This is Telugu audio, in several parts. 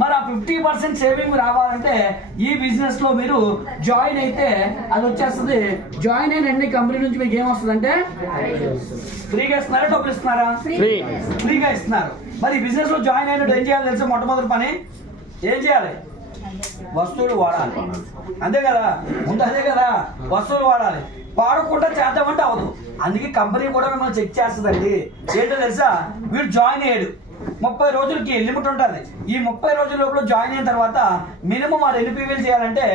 మరి ఆ 50% సేవింగ్ రావాలంటే ఈ బిజినెస్ లో మీరు జాయిన్ అయితే అది వచ్చేస్తుంది. జాయిన్ అయిన కంపెనీ నుంచి మీకు ఏమొస్తుందంటే ఫ్రీగా ఇస్తున్నారా, డబ్బులు ఇస్తున్నారా? ఫ్రీగా ఇస్తున్నారు. మరి ఈ బిజినెస్ లో జాయిన్ అయినట్టు ఏం చేయాలి తెలుసా? మొట్టమొదటి పని ఏం చేయాలి? వస్తువులు వాడాలి. అంతే కదా, ముందు అదే కదా, వస్తువులు వాడాలి. వాడకుండా చేద్దామంటే అవదు. అందుకే కంపెనీ కూడా మిమ్మల్ని చెక్ చేస్తుందండి. ఏంటో తెలుసా? వీడు జాయిన్ అయ్యాడు, 30 రోజులకి లిమిట్ ఉంటుంది. ఈ 30 రోజుల లోపల జాయిన్ అయిన తర్వాత మినిమం ఆ ఎన్పివిలు చేయాలంటే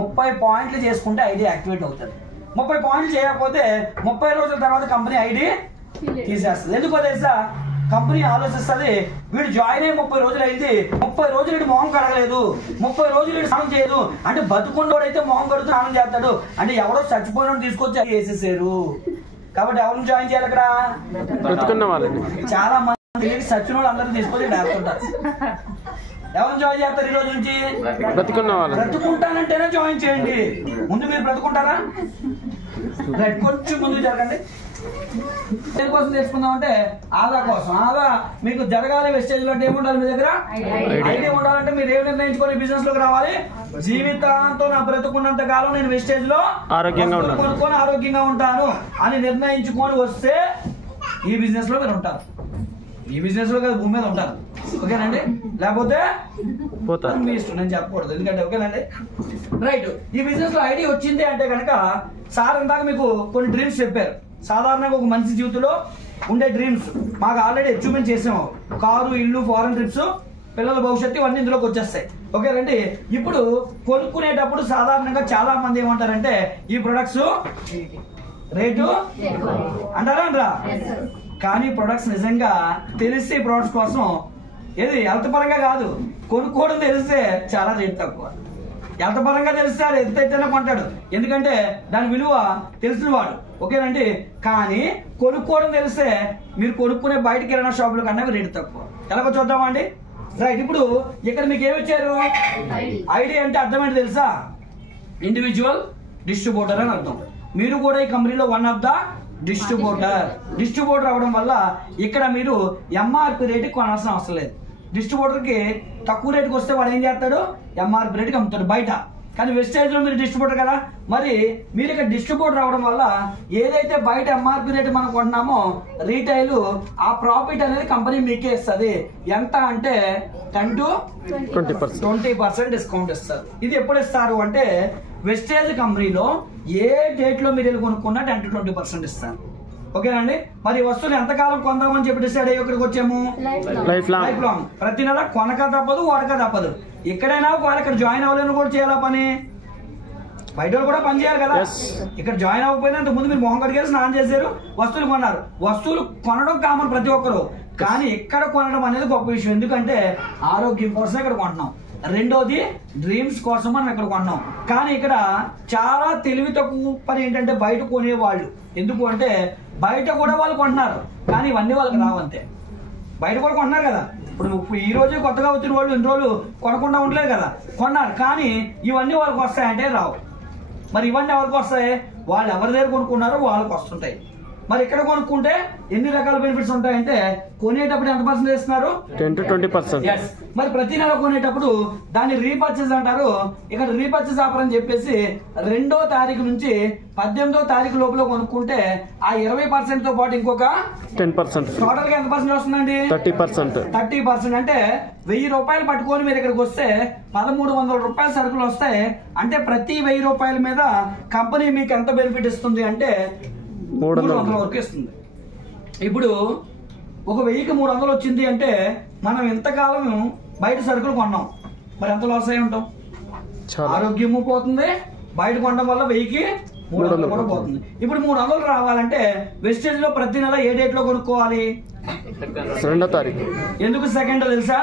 30 పాయింట్లు చేసుకుంటే ఐడి యాక్టివేట్ అవుతుంది. 30 పాయింట్లు చేయకపోతే 30 రోజుల తర్వాత కంపెనీ ఐడి తీసేస్తుంది. ఎందుకో తెలుసా? కంపెనీ ఆలోచిస్తుంది, వీడు జాయిన్ అయ్యి 30 రోజులు అయింది, 30 రోజులు వీడు మొహం కడగలేదు, 30 రోజులు వీడు స్నానం చేయదు అంటే బతుకున్నోడైతే మొహం కడుతూ స్నానం చేస్తాడు అంటే ఎవరో చచ్చిపోయిన తీసుకొచ్చి వేసేసారు. కాబట్టి ఎవరిని జాయిన్ చేయాలి? అక్కడ చాలా మంది సచిన వాళ్ళు అందరూ తీసుకొచ్చి వేస్తుంటారు. ఎవరిని జాయిన్ చేస్తారు? ఈ రోజు నుంచి బ్రతుకుంటానంటేనే జాయిన్ చేయండి. ముందు మీరు బ్రతుకుంటారా? కొంచెం ముందుకు జరగండి. దేనికోసం తెలుసుకుందాం అంటే ఆదా కోసం. ఆదా మీకు జరగాలి వెస్టేజ్ లో ఏముండాలి? మీ దగ్గర ఐడియా ఉండాలంటే మీరు ఏమి నిర్ణయించుకొని బిజినెస్ లోకి రావాలి? జీవితాంతం నా బ్రతుకున్నంత కాలం నేను వెస్టేజ్ లో కొనుక్కొని ఆరోగ్యంగా ఉంటాను అని నిర్ణయించుకొని వస్తే ఈ బిజినెస్ లో మీరు ఉంటారు. ఈ బిజినెస్ లో భూమి మీద ఉంటారు. ఓకేనండి? లేకపోతే మీ ఇష్టం, నేను చెప్పకూడదు ఎందుకంటే. ఓకేనండి, రైట్. ఈ బిజినెస్ లో ఐడియా వచ్చింది అంటే కనుక సార్ ఇందాక మీకు కొన్ని డ్రీమ్స్ చెప్పారు. సాధారణంగా ఒక మనిషి జీవితంలో ఉండే డ్రీమ్స్ మాకు ఆల్రెడీ అచీవ్మెంట్ చేసాము. కారు, ఇల్లు, ఫారెన్ ట్రిప్స్, పిల్లల భవిష్యత్తు ఇవన్నీ ఇందులోకి వచ్చేస్తాయి. ఓకేనండి? ఇప్పుడు కొనుక్కునేటప్పుడు సాధారణంగా చాలా మంది ఏమంటారంటే ఈ ప్రొడక్ట్స్ రేటు అంటారా అనరా? కానీ ప్రొడక్ట్స్ నిజంగా తెలిస్తే ప్రొడక్ట్స్ కోసం ఏది హెల్త్ పరంగా కాదు, కొనుక్కోవడం తెలిస్తే చాలా రేట్ తక్కువ. హెల్త్ పరంగా తెలిస్తే అది ఎంత అయితేనే కొంటాడు, ఎందుకంటే దాని విలువ తెలిసిన వాడు. ఓకేనండి? కానీ కొనుక్కోవడం తెలిస్తే మీరు కొనుక్కునే బయట కిరాణా షాపుల కన్నా రేటు తక్కువ. ఎలాగో చూద్దామా అండి? రైట్. ఇప్పుడు ఇక్కడ మీకు ఏమి ఇచ్చారు? ఐడి అంటే అర్థం ఏంటి తెలుసా? ఇండివిజువల్ డిస్ట్రిబ్యూటర్ అని అర్థం. మీరు కూడా ఈ కంపెనీలో వన్ ఆఫ్ ద డిస్ట్రిబ్యూటర్ అవడం వల్ల ఇక్కడ మీరు ఎంఆర్పి రేటుకి కొనాల్సిన అవసరం లేదు. డిస్ట్రిబ్యూటర్కి తక్కువ రేటుకి వస్తే వాడు ఏం చేస్తాడు? ఎంఆర్పి రేటుకి అమ్ముతాడు బయట. కానీ వెస్టేజ్ లో మీరు డిస్ట్రిబ్యూటర్ కదా, మరి మీరు ఇక్కడ డిస్ట్రిబ్యూటర్ అవడం వల్ల ఏదైతే బయట ఎంఆర్పి రేటు మనం కొన్నామో రీటైల్ ఆ ప్రాఫిట్ అనేది కంపెనీ మీకే ఇస్తుంది. ఎంత అంటే 10 to 20% డిస్కౌంట్ ఇస్తారు. ఇది ఎప్పుడు ఇస్తారు అంటే వెస్టేజ్ కంపెనీలో ఏ డేట్ లో మీరు కొనుక్కున్నా 10 to 20% ఇస్తారు. ఓకేనండి? మరి వస్తువులు ఎంతకాలం కొందామని చెప్పి డిసైడ్ అయ్యి ఇక్కడికి వచ్చాము? Life long. ప్రతి నెల కొనక తప్పదు, వాడక తప్పదు. ఎక్కడైనా వాళ్ళు ఇక్కడ జాయిన్ అవ్వలేని కూడా చేయాలా పని? బయట కూడా పని చేయాలి కదా. ఇక్కడ జాయిన్ అవ్వకపోయినా ముందు మీరు మొహం కడిగేసి స్నానం చేశారు, వస్తువులు కొన్నారు. వస్తువులు కొనడం కామన్ ప్రతి ఒక్కరు, కానీ ఇక్కడ కొనడం అనేది గొప్ప విషయం. ఎందుకంటే ఆరోగ్యం కోసం ఇక్కడ కొంటున్నాం, రెండోది డ్రీమ్స్ కోసం మనం ఇక్కడ కొన్నాం. కానీ ఇక్కడ చాలా తెలివి తక్కువ పని ఏంటంటే బయట కొనేవాళ్ళు. ఎందుకు అంటే బయట కూడా వాళ్ళు కొంటున్నారు, కానీ ఇవన్నీ వాళ్ళకి రావంతే. బయట కూడా కొంటున్నారు కదా. ఇప్పుడు ఈ రోజు కొత్తగా వచ్చిన వాళ్ళు ఇన్ని రోజులు కొనకుండా ఉండలేదు కదా, కొన్నారు. కానీ ఇవన్నీ వాళ్ళకి వస్తాయంటే రావు. మరి ఇవన్నీ ఎవరికి వస్తాయి? వాళ్ళు ఎవరి దగ్గర కొనుక్కున్నారో వాళ్ళకి వస్తుంటాయి. మరి ఇక్కడ కొనుక్కుంటే ఎన్ని రకాల బెనిఫిట్స్ ఉంటాయంటే కొనేటప్పుడు ఎంత పర్సెంట్ ఇస్తున్నారు? 10 to 20%. మరి ప్రతి నెల కొనేటప్పుడు దాన్ని రీపర్చేజ్ అంటారు. ఇక్కడ రీపర్చేజ్ ఆఫర్ అని చెప్పేసి 2వ తారీఖు నుంచి 18వ తారీఖు లోపల కొనుక్కుంటే ఆ 20% తో పాటు ఇంకొక 10%. టోటల్ గా ఎంత పర్సెంట్ వస్తుందండి? 30%. అంటే 1000 రూపాయలు పట్టుకొని మీరు ఇక్కడికి వస్తే 1300 రూపాయల సరుకులు వస్తాయి. అంటే ప్రతి 1000 రూపాయల మీద కంపెనీ మీకు ఎంత బెనిఫిట్ ఇస్తుంది అంటే 300 వరకు ఇస్తుంది. ఇప్పుడు ఒక 1000కి 300 వచ్చింది అంటే మనం ఎంతకాలం బయట సరుకులు కొన్నాం, మరి ఎంత లాస్ అయి ఉంటాం? ఆరోగ్యము పోతుంది, బయట కొనడం వల్ల 1000కి 300 కూడా పోతుంది. ఇప్పుడు 300 రావాలంటే వెస్టేజ్ లో ప్రతి నెల ఏ డేట్ లో కొనుక్కోవాలి? 2వ తారీఖు. ఎందుకు సెకండ్ తెలుసా?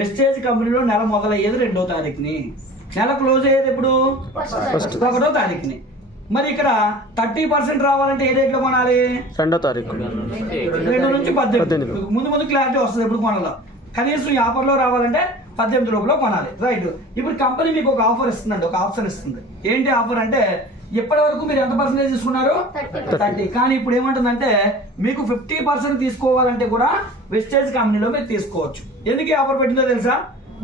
వెస్టేజ్ కంపెనీలో నెల మొదలయ్యేది 2వ తారీఖుని, నెల క్లోజ్ అయ్యేది ఎప్పుడు? 1వ తారీఖుని. మరి ఇక్కడ 30% రావాలంటే ఏ డేట్ లో కొనాలి? 2వ తారీఖు. 2 నుంచి 18. ముందు క్లారిటీ వస్తుంది ఎప్పుడు కొనాలో. కనీసం ఈ ఆఫర్ లో రావాలంటే 18 లోపల కొనాలి. రైట్. ఇప్పుడు కంపెనీ మీకు ఒక ఆఫర్ ఇస్తుందండి, ఒక ఆప్షన్ ఇస్తుంది. ఏంటి ఆఫర్ అంటే ఇప్పటి వరకు మీరు ఎంత పర్సెంటేజ్ తీసుకున్నారు? 30. కానీ ఇప్పుడు ఏమంటుందంటే మీకు 50% తీసుకోవాలంటే కూడా వెస్టేజ్ కంపెనీలో మీరు తీసుకోవచ్చు. ఎందుకు ఆఫర్ పెట్టిందో తెలుసా?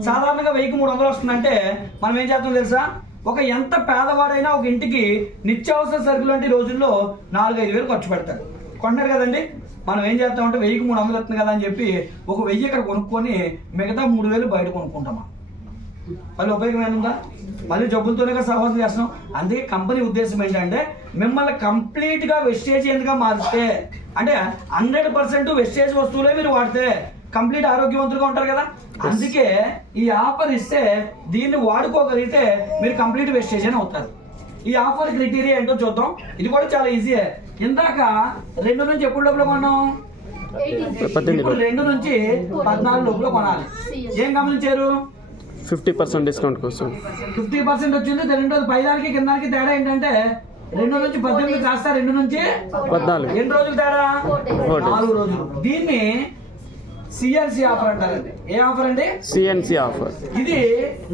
సాధారణంగా 1300 వస్తుందంటే మనం ఏం చేస్తాం తెలుసా? ఒక ఎంత పేదవాడైనా ఒక ఇంటికి నిత్యావసర సరుకులు అంటే రోజుల్లో 4-5 వేలు ఖర్చు పెడతారు, కొంటారు కదండి. మనం ఏం చేస్తామంటే 1300 వస్తుంది కదా అని చెప్పి ఒక 1000 ఇక్కడ కొనుక్కొని మిగతా 3000 బయట కొనుక్కుంటామా? మళ్ళీ ఉపయోగం ఏముందా? మళ్ళీ జబ్బులతోనే సహవాసం చేస్తున్నాం. అందుకే కంపెనీ ఉద్దేశం ఏంటంటే మిమ్మల్ని కంప్లీట్ గా వెస్టేజ్ ఎందుగా మారిస్తే, అంటే 100% వెస్టేజ్ వస్తువులే మీరు వాడితే కంప్లీట్ ఆరోగ్యవంతులుగా ఉంటారు కదా. అందుకే ఈ ఆఫర్ ఇస్తే దీన్ని వాడుకోగలిగితే మీరు కంప్లీట్ వెస్టేజ్ అని అవుతారు. ఈ ఆఫర్ క్రైటీరియా ఏంటో చూద్దాం. ఇది కూడా చాలా ఈజీయే. ఇందాక 2 నుంచి ఎప్పుడు లోపల కొన్నాం? ఇప్పుడు 2 నుంచి 14 లోపల కొనాలి. ఏం గమనించారు? 50% డిస్కౌంట్ కోసం 50% వచ్చింది. రెండోది పైదానికి కిందానికి తేడా ఏంటంటే 2 నుంచి 18 కాస్త 2 నుంచి 14. ఎన్ని రోజులు తేడా? 4 రోజులు. దీన్ని సిఎన్సి ఆఫర్ అంటారండి. ఏ ఆఫర్ అండి? CNC offer. ఇది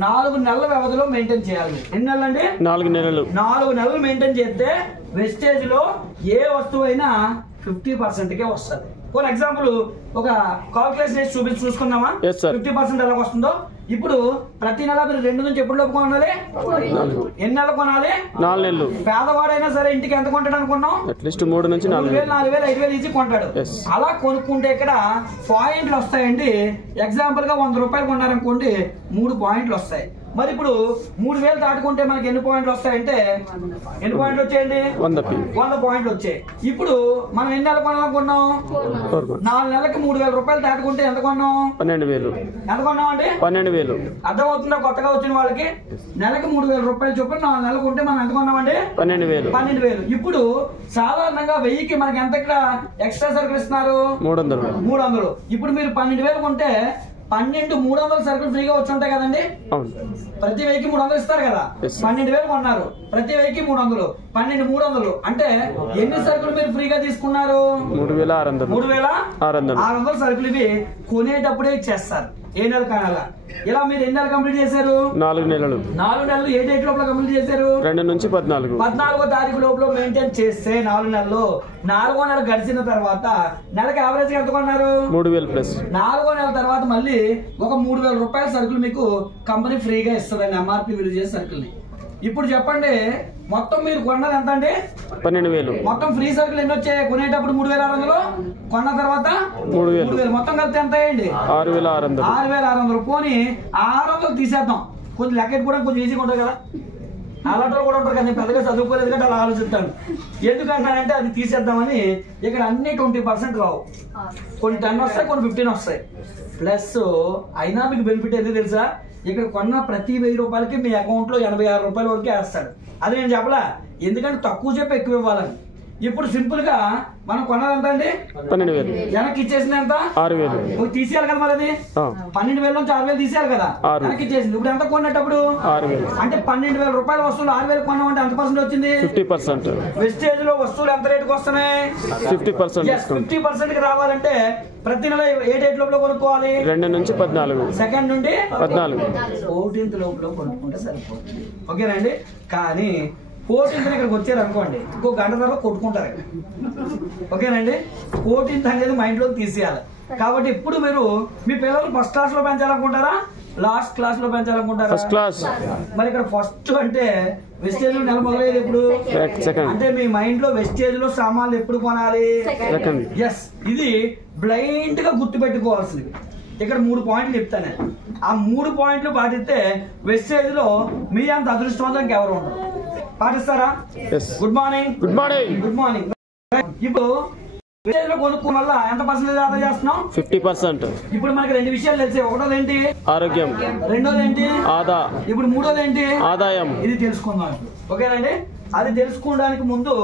4 నెలల వ్యవధిలో మెయింటైన్ చేయాలి. ఎన్ని నెలలు అండి? 4 నెలలు. 4 నెలలు మెయింటైన్ చేస్తే వెస్టేజ్ లో ఏ వస్తువు అయినా 50%కే వస్తుంది. ఫర్ ఎగ్జాంపుల్ ఒక కాల్కులేషన్ చూసుకుందామా? 50% ఎలా వస్తుందో. ఇప్పుడు ప్రతి నెల మీరు 2 నుంచి ఎప్పుడు లోపు కొనాలి? ఎన్ని నెలలు కొనాలి? 4 నెలలు. పేదవాడైనా సరే ఇంటికి ఎంత కొంటాడు అనుకున్నాం? అట్లీస్ట్ 3 నుంచి 4 వేలు 4,000 5,000 ఈజీ కొంటాడు. అలా కొనుక్కుంటే ఇక్కడ పాయింట్లు వస్తాయండి. ఎగ్జాంపుల్ గా 100 రూపాయలు కొన్నారనుకోండి 3 పాయింట్లు వస్తాయి. మరి ఇప్పుడు 3000 దాటుకుంటే మనకి ఎన్ని పాయింట్లు వస్తాయంటే ఎన్ని పాయింట్లు వచ్చాయండి? 100 పాయింట్లు వచ్చాయి. ఇప్పుడు మనం ఎన్ని నెలలు కొనాలనుకున్నాం? 4 నెలలకి 3000 రూపాయలు దాటుకుంటే ఎంత కొన్నాం? 12,000. ఎంత కొన్నాం అండి? 12,000. అర్థమవుతుందా? కొత్తగా వచ్చిన వాళ్ళకి నెలకి 3000 రూపాయలు చొప్పున 4 నెలలకు ఉంటే మనం ఎంత కొన్నామండి? 12,000. ఇప్పుడు సాధారణంగా 1000కి మనకి ఎంత ఇక్కడ ఎక్స్ట్రా సరుకులు ఇస్తున్నారు? 300. ఇప్పుడు మీరు 12,000 కొంటే 300 సరుకులు ఫ్రీగా వచ్చి ఉంటాయి కదండి. ప్రతి 1000కి 300 ఇస్తారు కదా. 12,000 కొన్నారు, ప్రతి 1000కి 300, 12,300 అంటే ఎన్ని సరుకులు మీరు ఫ్రీగా తీసుకున్నారు? 3,600 సరుకులు. ఇవి కొనేటప్పుడే ఇచ్చేస్తారు. ఏ నెల కానాలా? ఇలా మీరు ఎన్ని నెలలు కంప్లీట్ చేశారు? 4 నెలలు. 4 నెలలు ఏ డేట్ లోపల కంప్లీట్ చేశారు? 2 నుంచి 14. 14వ తారీఖు లోపల మెయింటైన్ చేస్తే 4 నెలలు. 4వ నెల గడిచిన తర్వాత నెలకి యావరేజ్ ఎంత కొన్నారు? 3,000 ప్లస్. 4వ నెల తర్వాత మళ్ళీ ఒక 3,000 రూపాయల సరుకులు మీకు కంపెనీ ఫ్రీగా ఇస్తుందండి, ఎంఆర్పి విలువ చేసే సరుకుల్ని. ఇప్పుడు చెప్పండి, మొత్తం మీరు కొన్నది ఎంత అండి? 12,000. మొత్తం ఫ్రీ సరుకులు ఎన్ని వచ్చాయి? కొనేటప్పుడు 3,600, కొన్న తర్వాత 3,000, మొత్తం కలిపి ఎంత అయ్యండి? 6,600. 6,600. పోనీ 600 తీసేద్దాం. కొంచెం లెక్క కూడా కొంచెం ఈజీగా ఉంటుంది కదా. అలాంటి కూడా ఉంటారు కదా, పెద్దగా చదువుకోలేదు కంటే అలా ఆలోచిస్తాను. ఎందుకంటానంటే అది తీసేద్దామని. ఇక్కడ అన్ని 20% రావు. కొన్ని 10 వస్తాయి, కొన్ని 15 వస్తాయి. ప్లస్ అయినా మీకు బెనిఫిట్ ఏదో తెలుసా? ఇక్కడ కొన్న ప్రతి 1000 రూపాయలకి మీ అకౌంట్ లో 86 రూపాయల వరకు వేస్తాడు. అది నేను చెప్పలా, ఎందుకంటే తక్కువ చెప్పి ఎక్కువ ఇవ్వాలని. ఇప్పుడు సింపుల్ గా మనం కొన్నది ఎంత అండి? 12,000. వెనక్కి ఇచ్చేసింది ఎంత? 6,000. తీసేయాలి కదా. మరి అది 12,000 నుంచి 6,000 తీసేయాలి కదా. వెనక్కి ఇచ్చేసింది. ఇప్పుడు ఎంత కొన్నప్పుడు? 6,000. అంటే 12,000 రూపాయల వస్తువులు 6,000 కొన్నామంటే ఎంత పర్సెంట్ వచ్చింది? 50%. వెస్టేజ్ లో వస్తువులు ఎంత రేటుకి వస్తున్నాయి? 50%. 50% కి రావాలంటే ప్రతి నెల ఏ డేట్ లోపల కొనుక్కోవాలి? 2 నుంచి 14. 2nd నుండి 14. 14th లోపల కొనుక్కుంటే సరిపోతుంది. ఓకేనండి. కానీ 14th ఇక్కడికి వచ్చారు అనుకోండి, ఇంకో గంట తర్వాత కొట్టుకుంటారు. ఓకేనండి. 14th అనేది మైండ్ లోకి తీసేయాలి. కాబట్టి ఇప్పుడు మీరు మీ పిల్లలు ఫస్ట్ క్లాస్ లో పెంచాలనుకుంటారా, లాస్ట్ క్లాస్ లో పెంచాలనుకుంటారా? First class. మరి ఇక్కడ ఫస్ట్ అంటే వెస్టేజ్ నెల మొదలయ్యేది ఎప్పుడు? అంటే మీ మైండ్ లో వెస్టేజ్ లో సామాన్లు ఎప్పుడు కొనాలి? ఎస్, ఇది బ్లైండ్ గా గుర్తు పెట్టుకోవాల్సింది. ఇక్కడ 3 పాయింట్లు చెప్తాను. ఆ 3 పాయింట్లు పాటిస్తే వెస్టేజ్ లో మీ అంత అదృష్టవంతం ఇంకెవరు ఉండరు. పాటిస్తారా? Good morning. Good morning. Good morning. ఇప్పుడు వెస్టేజ్ లో కొనుక్కున్న వల్ల ఎంత పర్సెంటేజ్ ఆదా చేస్తున్నాం? 50%. ఇప్పుడు మనకి 2 విషయాలు తెలిసే. ఒకటోది ఏంటి? ఆరోగ్యం. రెండోది ఏంటి? ఆదా. ఇప్పుడు మూడోది ఏంటి? ఆదాయం. ఇది తెలుసుకుందాం. ఓకేనండి. అది తెలుసుకోవడానికి ముందు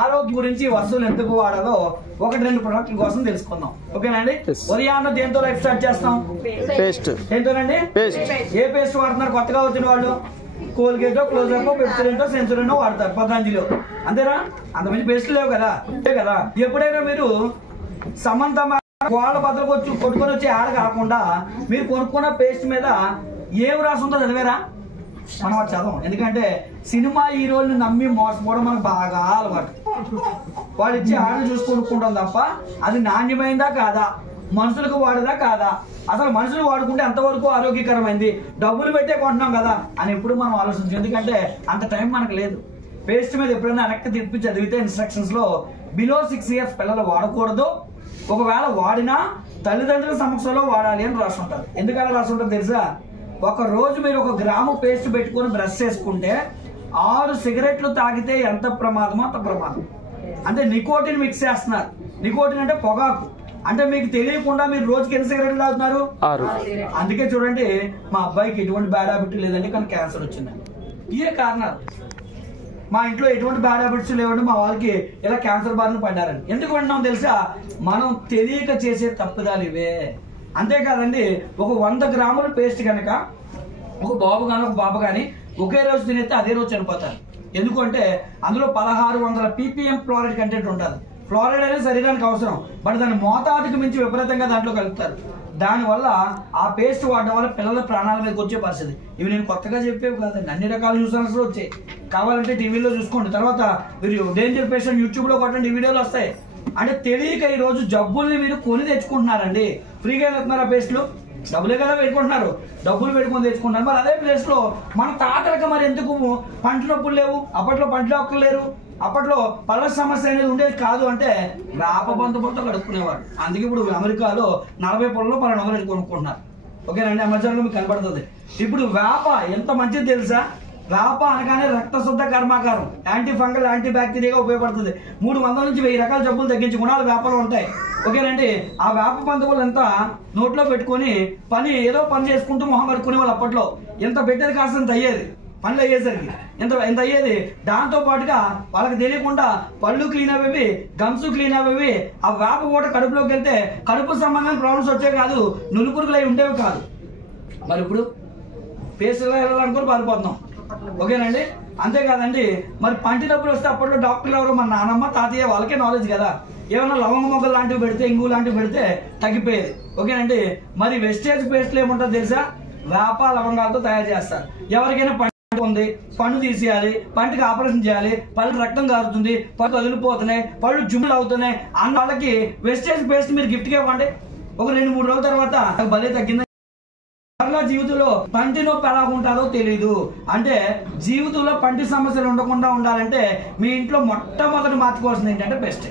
ఆరోగ్యం గురించి వస్తువులు ఎందుకు వాడాలో 1-2 ప్రొడక్ట్ల కోసం తెలుసుకుందాం. ఓకేనండి. ఉదయాన్నే దేంతో లైఫ్ స్టార్ట్ చేస్తాం? పేస్ట్. దేంతోనండి? పేస్ట్. ఏ పేస్ట్ వాడుతున్నారు కొత్తగా వచ్చిన వాళ్ళు? కోల్గేటో, క్లోజప్, పెప్సోడెంటో, సెన్సోడెంటో వాడతారు. పతంజలిలో అంతేనా? అంతమంది పేస్ట్లు లేవు కదా. కదా ఎప్పుడైనా మీరు సమంత వాళ్ళ బద్దలు కొట్టుకొని వచ్చి ఆడ కాకుండా మీరు కొనుక్కున్న పేస్ట్ మీద ఏం రాసుందో చదివారా? మనం అది చదవం. ఎందుకంటే సినిమా హీరోల్ని నమ్మి మోసపోవడం మనకు బాగా అలవాటు. వాళ్ళు ఇచ్చి ఆడలు చూసి కొనుక్కుంటాం తప్ప అది నాణ్యమైందా కాదా మనుషులకు వాడదా కాదా, అసలు మనుషులు వాడుకుంటే ఎంతవరకు ఆరోగ్యకరమైంది, డబ్బులు పెట్టే కొంటున్నాం కదా అని ఎప్పుడు మనం ఆలోచించాం. ఎందుకంటే అంత టైం మనకు లేదు. పేస్ట్ మీద ఎప్పుడైనా వెనక్కి తిప్పి చదివితే ఇన్స్ట్రక్షన్స్ లో బిలో 6 years పిల్లలు వాడకూడదు, ఒకవేళ వాడినా తల్లిదండ్రుల సమక్షంలో వాడాలి అని రాసి ఉంటుంది. ఎందుకలా రాసి ఉంటుంది తెలుసా? ఒక రోజు మీరు 1 గ్రాము పేస్ట్ పెట్టుకొని బ్రష్ చేసుకుంటే 6 సిగరెట్లు తాగితే ఎంత ప్రమాదమో అంత ప్రమాదం. అంటే నికోటిన్ మిక్స్ చేస్తున్నారు. నికోటిన్ అంటే పొగాకు. అంటే మీకు తెలియకుండా మీరు రోజుకి ఎన్ని సిగరెట్లు తాగుతున్నారు? 6. అందుకే చూడండి, మా అబ్బాయికి ఎటువంటి బ్యాడ్ హ్యాబిట్ లేదండి, కానీ క్యాన్సర్ వచ్చిందండి. ఇవే కారణాలు. మా ఇంట్లో ఎటువంటి బ్యాడ్ హ్యాబిట్స్ లేవండి, మా వాళ్ళకి ఇలా క్యాన్సర్ బారిన పడ్డారండి. ఎందుకు అంటున్నాం తెలుసా? మనం తెలియక చేసే తప్పుదాలు ఇవే. అంతేకాదండి, ఒక 100 గ్రాముల పేస్ట్ కనుక ఒక బాబు కానీ ఒక బాబు కానీ ఒకే రోజు తినేస్తే అదే రోజు చనిపోతారు. ఎందుకంటే అందులో 1600 ppm ఫ్లోరైడ్ కంటెంట్ ఉంటుంది. ఫ్లోరైడ్ అనేది శరీరానికి అవసరం, బట్ దాని మోతాదుకి మించి విపరీతంగా దాంట్లో కలుపుతారు. దానివల్ల ఆ పేస్ట్ వాడడం వల్ల పిల్లల ప్రాణాల మీదకి వచ్చే పరిస్థితి. ఇవి నేను కొత్తగా చెప్పేవి కాదండి, అన్ని రకాల న్యూస్ వచ్చాయి. కావాలంటే టీవీలో చూసుకోండి, తర్వాత మీరు డేంజర్ పేషెంట్ యూట్యూబ్ లో కొట్టండి, వీడియోలు వస్తాయి. అంటే తెలియక ఈ రోజు జబ్బుల్ని మీరు కొని తెచ్చుకుంటున్నారండి. ఫ్రీగా వెళ్తున్నారు ఆ పేస్ట్లు, డబ్బులే కదా పెట్టుకుంటున్నారు, డబ్బులు పెట్టుకొని తెచ్చుకుంటున్నారు. మరి అదే ప్లేస్ లో మన తాతలకు మరి ఎందుకు పంట నొప్పులు లేవు? అప్పట్లో పంట డాక్టర్లు లేరు, అప్పట్లో పళ్ళ సమస్య అనేది ఉండేది కాదు. అంటే వేప బంధువులతో గడుపుకునేవారు. అందుకే ఇప్పుడు అమెరికాలో 40 పళ్ళలో 1200 కొనుక్కుంటున్నారు. ఓకేనండి, అమెజాన్లో మీకు కనబడుతుంది. ఇప్పుడు వేప ఎంత మంచిది తెలుసా? వేప అనగానే రక్త శుద్ధ కర్మాకారం, యాంటీ ఫంగల్, యాంటీ బ్యాక్టీరియాగా ఉపయోగపడుతుంది. 300 నుంచి 1000 రకాల జబ్బులు తగ్గించే గుణాలు వేపలో ఉంటాయి. ఓకేనండి, ఆ వేప బంధువులు ఎంత నోట్లో పెట్టుకొని ఏదో పని చేసుకుంటూ మొహం కట్టుకునే వాళ్ళు. అప్పట్లో ఎంత పెట్టేది కాస్త ఎంత అయ్యేది, పనులు అయ్యేసరికి ఎంత అయ్యేది. దాంతో పాటుగా వాళ్ళకి తెలియకుండా పళ్ళు క్లీన్ అవ్వేవి, గమ్స్ క్లీన్ అవ్వేవి. ఆ వేప పూట కడుపులోకి వెళ్తే కడుపు సంబంధమైన ప్రాబ్లమ్స్ వచ్చే కాదు, నులుపురుగులు అవి ఉండేవి కాదు. మరి ఇప్పుడు పేస్టులో వెళ్ళాలనుకుని పారిపోతున్నాం. ఓకేనండి, అంతేకాదండి, మరి పంటి నొప్పులు వస్తే అప్పట్లో డాక్టర్లు ఎవరు? మన నానమ్మ తాతయ్య, వాళ్ళకే నాలెడ్జ్ కదా. ఏమన్నా లవంగ మొగ్గలు లాంటివి పెడితే, ఇంగు లాంటివి పెడితే తగ్గిపోయేది. ఓకేనండి, మరి వెస్టేజ్ పేస్ట్లు ఏముంటుందో తెలుసా? వేప లవంగాలతో తయారు చేస్తారు. ఎవరికైనా పంట ఉంది, పన్ను తీసేయాలి, పంటకి ఆపరేషన్ చేయాలి, పళ్ళు రక్తం కారుతుంది, పళ్ళు వదిలిపోతున్నాయి, పళ్ళు జుమ్ములు అవుతున్నాయి అన్న వాళ్ళకి వెస్టేజ్ పేస్ట్ మీరు గిఫ్ట్గా ఇవ్వండి. ఒక 2-3 రోజుల తర్వాత భలే తగ్గింది. మరలా జీవితంలో పంటి నొప్పి ఎలా ఉంటుందో తెలీదు. అంటే జీవితంలో పంటి సమస్యలు ఉండకుండా ఉండాలంటే మీ ఇంట్లో మొట్టమొదటి మార్చుకోవాల్సింది ఏంటంటే పేస్ట్.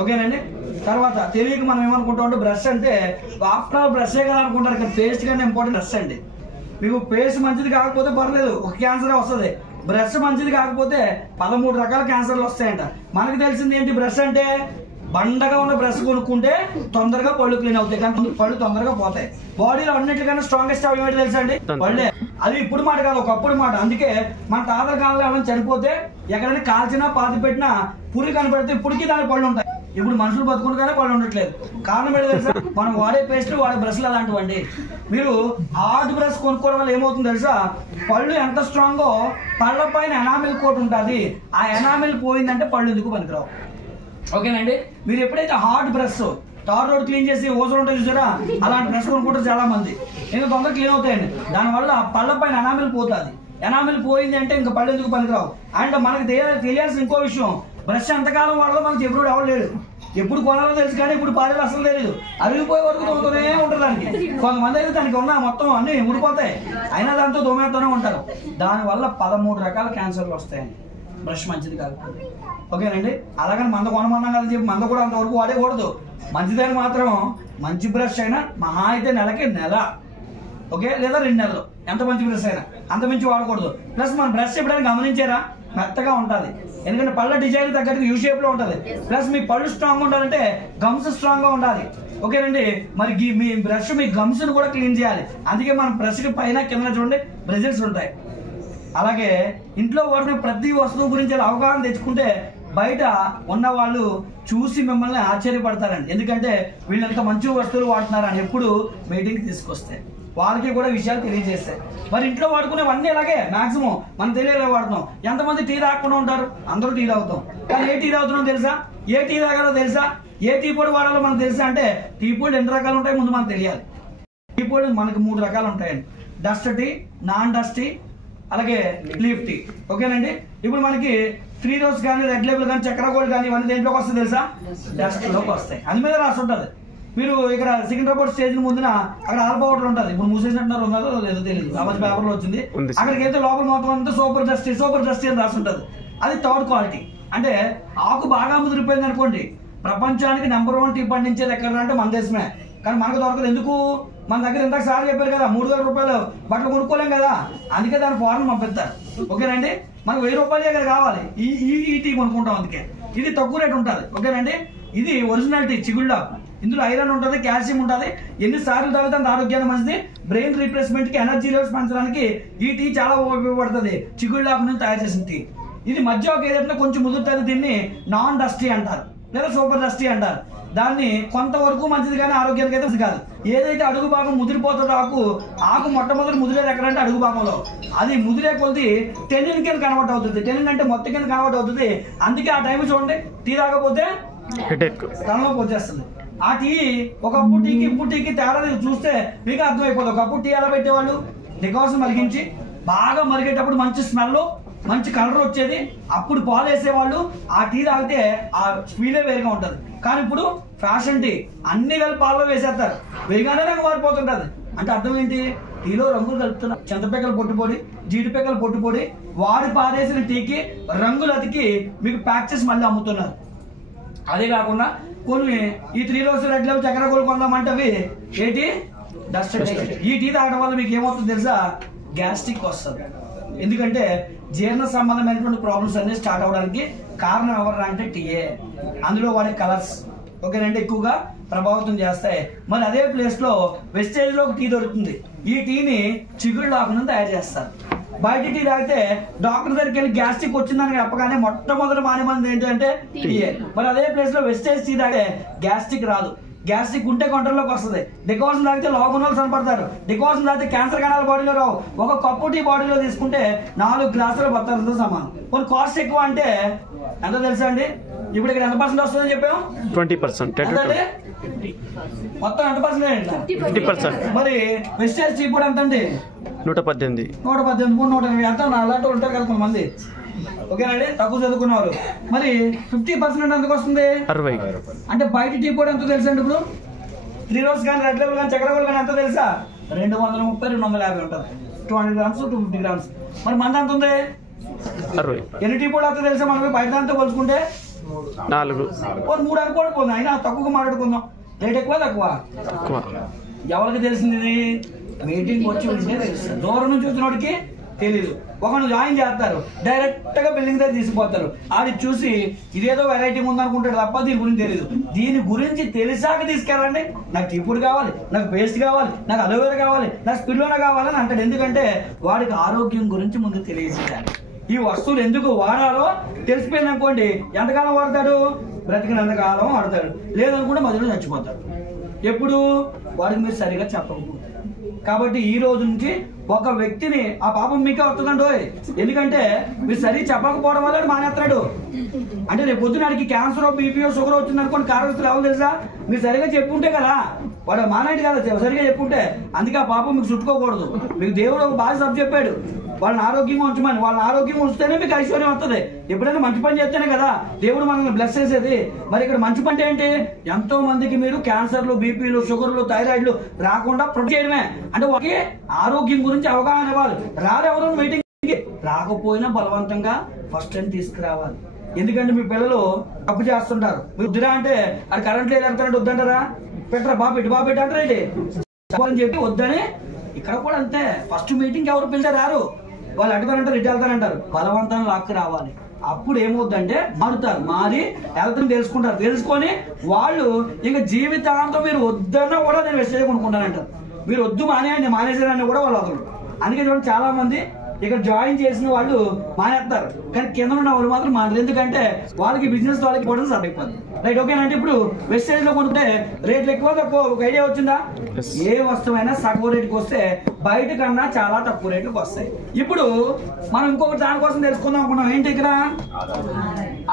ఓకేనండి, తర్వాత తెలియక మనం ఏమనుకుంటాం, బ్రష్ అంటే ఆఫ్టర్ ఆల్ బ్రషే కదా అనుకుంటారు, కానీ పేస్ట్ కన్నా ఇంపార్టెంట్ బ్రష్ అండి. మీకు పేస్ట్ మంచిది కాకపోతే పర్లేదు, ఒక క్యాన్సర్ వస్తుంది. బ్రష్ మంచిది కాకపోతే 13 రకాల క్యాన్సర్లు వస్తాయంట. మనకు తెలిసింది ఏంటి? బ్రష్ అంటే బండగా ఉన్న బ్రష్ కొనుక్కుంటే తొందరగా పళ్ళు క్లీన్ అవుతాయి, కానీ పళ్ళు తొందరగా పోతాయి. బాడీలో అన్నిటికన్నా స్ట్రాంగెస్ట్ అవి ఏంటి తెలుసా అండి? పళ్ళే. అది ఇప్పుడు మాట కాదు, ఒకప్పుడు మాట. అందుకే మన తాతల కాలంలో ఎవరైనా చనిపోతే ఎక్కడైనా కాల్చినా పాతి పెట్టినా పురి కనపడితే ఇప్పటికీ దాని పళ్ళు ఉంటాయి. ఇప్పుడు మనుషులు బతుకుంటూనే పళ్ళు ఉండట్లేదు. కారణం ఏంటి తెలుసా? మనం వాడే పేస్ట్లు, వాడే బ్రష్లు అలాంటివండి. మీరు హార్డ్ బ్రష్ కొనుక్కోవడం వల్ల ఏమవుతుంది తెలుసా? పళ్ళు ఎంత స్ట్రాంగో పళ్ళ పైన ఎనామిల్ కోట్ ఉంటుంది. ఆ ఎనామిల్ పోయిందంటే పళ్ళు ఎందుకు పనికిరావు. ఓకేనండి, మీరు ఎప్పుడైతే hard brush tar road clean చేసి ఓజోన్ ఉంటుంది చూసారా, అలాంటి బ్రష్ కొనుక్కుంటారు చాలా మంది. ఇంకా తొందరగా క్లీన్ అవుతాయండి. దానివల్ల పళ్ళ పైన ఎనామిల్ పోతుంది. ఎనామిల్ పోయింది అంటే ఇంకా పళ్ళు ఎందుకు పనికిరావు. అండ్ మనకు తెలియాల్సిన ఇంకో విషయం, బ్రష్ ఎంతకాలం వాడాలో మనకు ఎప్పుడు అవ్వలేదు. ఎప్పుడు కొనాలో తెలుసు, కానీ ఇప్పుడు పారేది అసలు తెలియదు. అరిగిపోయే వరకు తోముతూనే ఉంటుంది దానికి. కొంతమంది అయితే దానికి ఉన్న మొత్తం అన్ని ఊడిపోతాయి, అయినా దాంతో తోమేస్తూనే ఉంటారు. దానివల్ల 13 రకాల క్యాన్సర్లు వస్తాయండి. బ్రష్ మంచిది కాదు. ఓకేనండి, అలాగని మంద కొనమన్నాం కదా చెప్పి మంద కూడా అంతవరకు వాడేకూడదు. మంచిదని మాత్రం మంచి బ్రష్ అయినా మహా అయితే నెలకి నెల, ఓకే, లేదా 2 నెలలు, ఎంత మంచి బ్రష్ అయినా అంత మించి వాడకూడదు. ప్లస్ మన బ్రష్ ఎప్పుడైనా గమనించారా? మెత్తగా ఉంటుంది, ఎందుకంటే పళ్ళ డిజైన్ తగ్గట్టు యూ షేప్ లో ఉంటుంది. ప్లస్ మీ పళ్ళు స్ట్రాంగ్ ఉండాలంటే గమ్స్ స్ట్రాంగ్ గా ఉండాలి. ఓకేనండి, మరి మీ బ్రష్ మీ గమ్స్ ను కూడా క్లీన్ చేయాలి. అందుకే మన బ్రష్ కి పైన కింద చూడండి బ్రజెస్ ఉంటాయి. అలాగే ఇంట్లో వాడిన ప్రతి వస్తువు గురించి అవగాహన తెచ్చుకుంటే బయట ఉన్న వాళ్ళు చూసి మిమ్మల్ని ఆశ్చర్యపడతారండి. ఎందుకంటే వీళ్ళంత మంచి వస్తువులు వాడుతున్నారని ఎప్పుడు మీటింగ్ తీసుకొస్తే వాళ్ళకి కూడా విషయాలు తెలియజేస్తాయి. మరి ఇంట్లో వాడుకునేవన్నీ అలాగే మాక్సిమం మనం తెలియలే వాడుతాం. ఎంతమంది టీ తాగకుండా ఉంటారు? అందరూ టీ తాగుతాం, కానీ ఏ టీ తాగుతున్నాం తెలుసా? ఏ టీ తాగాలో తెలుసా? ఏ టీ పొడి వాడాలో మనకు తెలుసా? అంటే టీ పొడి ఎన్ని రకాలు ఉంటాయి ముందు మనకు తెలియాలి. టీ పొడి మనకు 3 రకాలు ఉంటాయండి, dust tea, non dust tea, అలాగే లీఫ్ టీ. ఓకేనండి, ఇప్పుడు మనకి 3 రోజ్ కానీ, రెడ్ లేబుల్ కానీ, చక్ర గోల్డ్ కానీ ఇవన్నీ దేంట్లోకి వస్తాయి తెలుసా? డస్ట్ లోకి వస్తాయి. అది మీద రాసి ఉంటుంది. మీరు ఇక్కడ సికింద్రాబాద్ స్టేషన్ ముందున అక్కడ ఆల్ఫా హోటల్ ఉంటుంది, ఇప్పుడు మూసేసినట్టున్నారు, ఉన్నదో లేదో తెలియదు, ఆ మధ్య పేపర్లో వచ్చింది. అక్కడికి వెళ్తే లోపల మొత్తం అంతా సూపర్ డస్టీ అని రాసి ఉంటుంది. అది థర్డ్ క్వాలిటీ. అంటే ఆకు బాగా ముదిరిపోయింది అనుకోండి, ప్రపంచానికి నెంబర్ 1 టీ పండించేది ఎక్కడ అంటే మన దేశమే. కానీ మనకు దొరకదు. ఎందుకు? మన దగ్గర ఇంతకు సార్ చెప్పారు కదా, 3000 రూపాయలు బట్టలు కొనుక్కోలేం కదా, అందుకే దాన్ని ఫారెన్ పంపిస్తారు. ఓకేనండి, మనకు 1000 రూపాయలే కదా కావాలి, ఈ టీ కొనుక్కుంటాం. అందుకే ఇది తక్కువ రేట్ ఉంటుంది. ఓకేనండి, ఇది ఒరిజినల్ టీ చిగుళ్ళాకు. ఇందులో ఐరన్ ఉంటుంది, కాల్షియం ఉంటుంది. ఎన్నిసార్లు తాగితే అంత ఆరోగ్యానికి మంచిది. బ్రెయిన్ రీప్లేస్మెంట్ కి, ఎనర్జీ లెవెల్స్ పెంచడానికి ఈ టీ చాలా ఉపయోగపడుతుంది. చిగుళ్ళాకు నుంచి తయారు చేసిన టీ. ఇది మధ్య ఒక ఏదైనా కొంచెం ముదురుతుంది, దీన్ని నాన్ డస్టీ అంటారు లేదా సూపర్ డస్టీ అంటారు. దాన్ని కొంతవరకు మంచిది కానీ ఆరోగ్యానికి అయితే మంచిది కాదు. ఏదైతే అడుగు భాగం ముదిరిపోతుందో ఆకు మొట్టమొదటి ముదిరేది ఎక్కడంటే అడుగు భాగంలో. అది ముదిరే కొద్ది టెన్నిన్ కింద కన్వర్ట్ అవుతుంది. టెన్నిన్ అంటే మొత్తం కింద కన్వర్ట్ అవుతుంది. అందుకే ఆ టైం చూడండి, టీ తాగకపోతే తలనొప్పి వచ్చేస్తుంది. ఆ టీ ఒకప్పుడు టీకి ఇప్పుడు టీకి తేడా చూస్తే మీకు అర్థమైపోతుంది. ఒకప్పుడు టీ ఎలా పెట్టేవాళ్ళు, డికాషన్ మరిగించి బాగా మరిగేటప్పుడు మంచి స్మెల్, మంచి కలర్ వచ్చేది, అప్పుడు పాలు వేసేవాళ్ళు. ఆ టీ తాగితే ఆ స్పీడే వేరుగా ఉంటుంది. కానీ ఇప్పుడు ఫ్యాషన్ టీ అన్ని కలిపి పాలలో వేసేస్తారు, వేగానే రంగు మారిపోతుంటది. అంటే అర్థం ఏంటి? టీలో రంగులు కలుపుతున్నారు. చింతపిక్కలు పొట్టుపొడి, జీడిపిక్కలు పొట్టుపొడి వాడి పారేసిన టీకి రంగులు అతికి మీకు ప్యాక్ చేసి మళ్ళీ అమ్ముతున్నారు. అదే కాకుండా కొన్ని ఈ 3 రోజు రెడ్ లెవెల్ చక్కెర గోలు కొందామంటే అవి ఏంటి? డస్ట్. ఈ టీ తాగడం వల్ల మీకు ఏమవుతుంది తెలుసా? గ్యాస్ట్రిక్ వస్తుంది. ఎందుకంటే జీర్ణ సంబంధమైనటువంటి ప్రాబ్లమ్స్ అన్ని స్టార్ట్ అవడానికి కారణం ఎవరు అంటే టీయే. అందులో వాడే కలర్స్ ఓకేనంటే ఎక్కువగా ప్రభావితం చేస్తాయి. మరి అదే ప్లేస్ లో వెస్టేజ్ లో ఒక టీ దొరుకుతుంది. ఈ టీని చిగుళ్ళు ఆకును తయారు చేస్తారు. బయట టీ తాగితే డాక్టర్ దగ్గరికి వెళ్ళి గ్యాస్ట్రిక్ వచ్చిందని చెప్పగానే మొట్టమొదటి మానేమంది ఏంటంటే టీయే. మరి అదే ప్లేస్ లో వెస్టేజ్ టీ తాగితే గ్యాస్ట్రిక్ రాదు. గ్యాస్ట్రిక్ ఉంటే కంట్రోల్లోకి వస్తుంది. డికాషన్ తాగితే లోగుణాలు కనపడతారు. డికాషన్ తాగితే క్యాన్సర్ కణాలు బాడీలో రావు. ఒక కప్పు టీ బాడీలో తీసుకుంటే 4 గ్లాసుల బత్తాలతో సమానం. కొన్ని కాస్ట్ ఎక్కువ అంటే ఎంత తెలుసా అండి? ఇప్పుడు ఇక్కడ ఎంత పర్సెంట్ వస్తుందని చెప్పాము? 20%. మొత్తం ఎంత పర్సెంట్? 50%. మరి వెస్టేజ్ టీ కూడా ఎంత అండి? 118. 118, 120 ఎంత? అలాంటి ఉంటారు కదా కొంతమంది. ఓకేనండి, తక్కువ చదువుకున్నారు. మరి 50% ఎంతకు వస్తుంది? 60. అంటే బయట టీ పొడి ఎంత తెలుసా అండి? ఇప్పుడు 3 రోజు కానీ రెడ్ లెవెల్ కానీ చక్కెర కానీ ఎంత తెలుసా? 230, 250 ఉంటుంది. 200 గ్రామ్స్, 250 గ్రామ్స్. మరి మంద ఎంత ఉంది? 60. ఎన్ని టీ పొడి అంతా తెలుసా మనకి? బయట అంతా పోల్చుకుంటే 4. 3 అనుకోకపోయింది. అయినా తక్కువగా మాట్లాడుకుందాం. రేట్ ఎక్కువ తక్కువ? ఎవరికి తెలిసింది ఇది? మీటింగ్ వచ్చి ఉంటే తెలుస్తుంది. దూరం నుంచి వచ్చినోడికి తెలీదు. ఒకరు జాయిన్ చేస్తారు, డైరెక్ట్ గా బిల్డింగ్ దగ్గర తీసుకుపోతారు. ఆడి చూసి ఇదేదో వెరైటీ ఉందనుకుంటాడు తప్ప దీని గురించి తెలియదు. దీని గురించి తెలిసాక తీసుకెళ్ళండి. నాకు టీ పొడి కావాలి, నాకు పేస్ట్ కావాలి, నాకు అలోవేరా కావాలి, నాకు స్పిల్లోనా కావాలని అంటాడు. ఎందుకంటే వాడికి ఆరోగ్యం గురించి ముందు తెలియజేయాలి. ఈ వస్తువులు ఎందుకు వాడాలో తెలిసిపోయింది అనుకోండి, ఎంతకాలం వాడతాడు? బ్రతికినంతకాలం వాడతాడు. లేదనుకుంటే మధ్యలో చచ్చిపోతాడు. ఎప్పుడు? వాడికి మీరు సరిగా చెప్పకపోతే. కాబట్టి ఈ రోజు నుంచి ఒక వ్యక్తిని ఆ పాపం మీకే వస్తుందండి. ఎందుకంటే మీరు సరిగ్గా చెప్పకపోవడం వల్ల మానేస్తాడు. అంటే రేపు పొద్దునాడికి క్యాన్సర్, బీపీఓ, షుగర్ వచ్చింది అనుకోండి, కారణస్తులు ఎవరు తెలుసా? మీరు సరిగా చెప్పుంటే కదా వాడు మానేటి కదా, సరిగా చెప్పుంటే. అందుకే ఆ పాపం మీకు చుట్టుకోకూడదు. మీకు దేవుడు ఒక బాధ్యత చెప్పాడు, వాళ్ళని ఆరోగ్యంగా ఉంచమని. వాళ్ళని ఆరోగ్యంగా ఉంచితేనే మీకు ఐశ్వర్యం వస్తుంది. ఎప్పుడైనా మంచి పని చేస్తేనే కదా దేవుడు మనల్ని బ్లెస్ చేసేది. మరి ఇక్కడ మంచి పని ఏంటి? ఎంతో మందికి మీరు క్యాన్సర్లు, బీపీలు, షుగర్లు, థైరాయిడ్లు రాకుండా ప్రొటెక్ట్ చేయడమే. అంటే వాళ్ళకి ఆరోగ్యం గురించి అవగాహన ఇవ్వాలి. రారెవరు మీటింగ్ రాకపోయినా బలవంతంగా ఫస్ట్ టైం తీసుకురావాలి. ఎందుకంటే మీ పిల్లలు తప్పు చేస్తుంటారు. మీరు వద్దురా అంటే అది కరెంట్ లేదు వెళ్తారంటే వద్దంటారా? పెట్టరా బాబెట్టి బాబెట్టి అంటారా ఏంటి అని చెప్పి వద్దని. ఇక్కడ కూడా అంతే. ఫస్ట్ మీటింగ్ ఎవరు పిలిచారు రారు. వాళ్ళు అడుగుతారంటారు, ఇటు వెళ్తారంటారు. బలవంతంగా లాక్కు రావాలి. అప్పుడు ఏమవుతుందంటే మారుతారు. మారి వెళ్తాను తెలుసుకుంటారు. తెలుసుకొని వాళ్ళు ఇంకా జీవితాంతం మీరు వద్దన్నా కూడా నేను వెస్టేజ్ కొనుక్కుంటానంటారు. మీరు వద్దు మానేయండి, మానేసారని కూడా వాళ్ళు వదలరు. అందుకే చూడండి చాలా మంది ఇక్కడ జాయిన్ చేసిన వాళ్ళు మానేస్తారు, కానీ కింద ఉన్న వాళ్ళు మాత్రం మానేరు. ఎందుకంటే వాళ్ళకి బిజినెస్ వాళ్ళకి కూడా సరిపోతుంది. రైట్, ఓకేనంటే ఇప్పుడు వెస్టేజ్ లో కొనుక్కుంటే రేట్లు ఎక్కువ తక్కువ ఒక ఐడియా వచ్చిందా? ఏ వస్తువైనా సగం రేటుకి వస్తే బయట కన్నా చాలా తక్కువ రేట్లకు వస్తాయి. ఇప్పుడు మనం ఇంకొకటి దానికోసం తెలుసుకుందాం అనుకున్నాం. ఏంటి? ఇక్కడ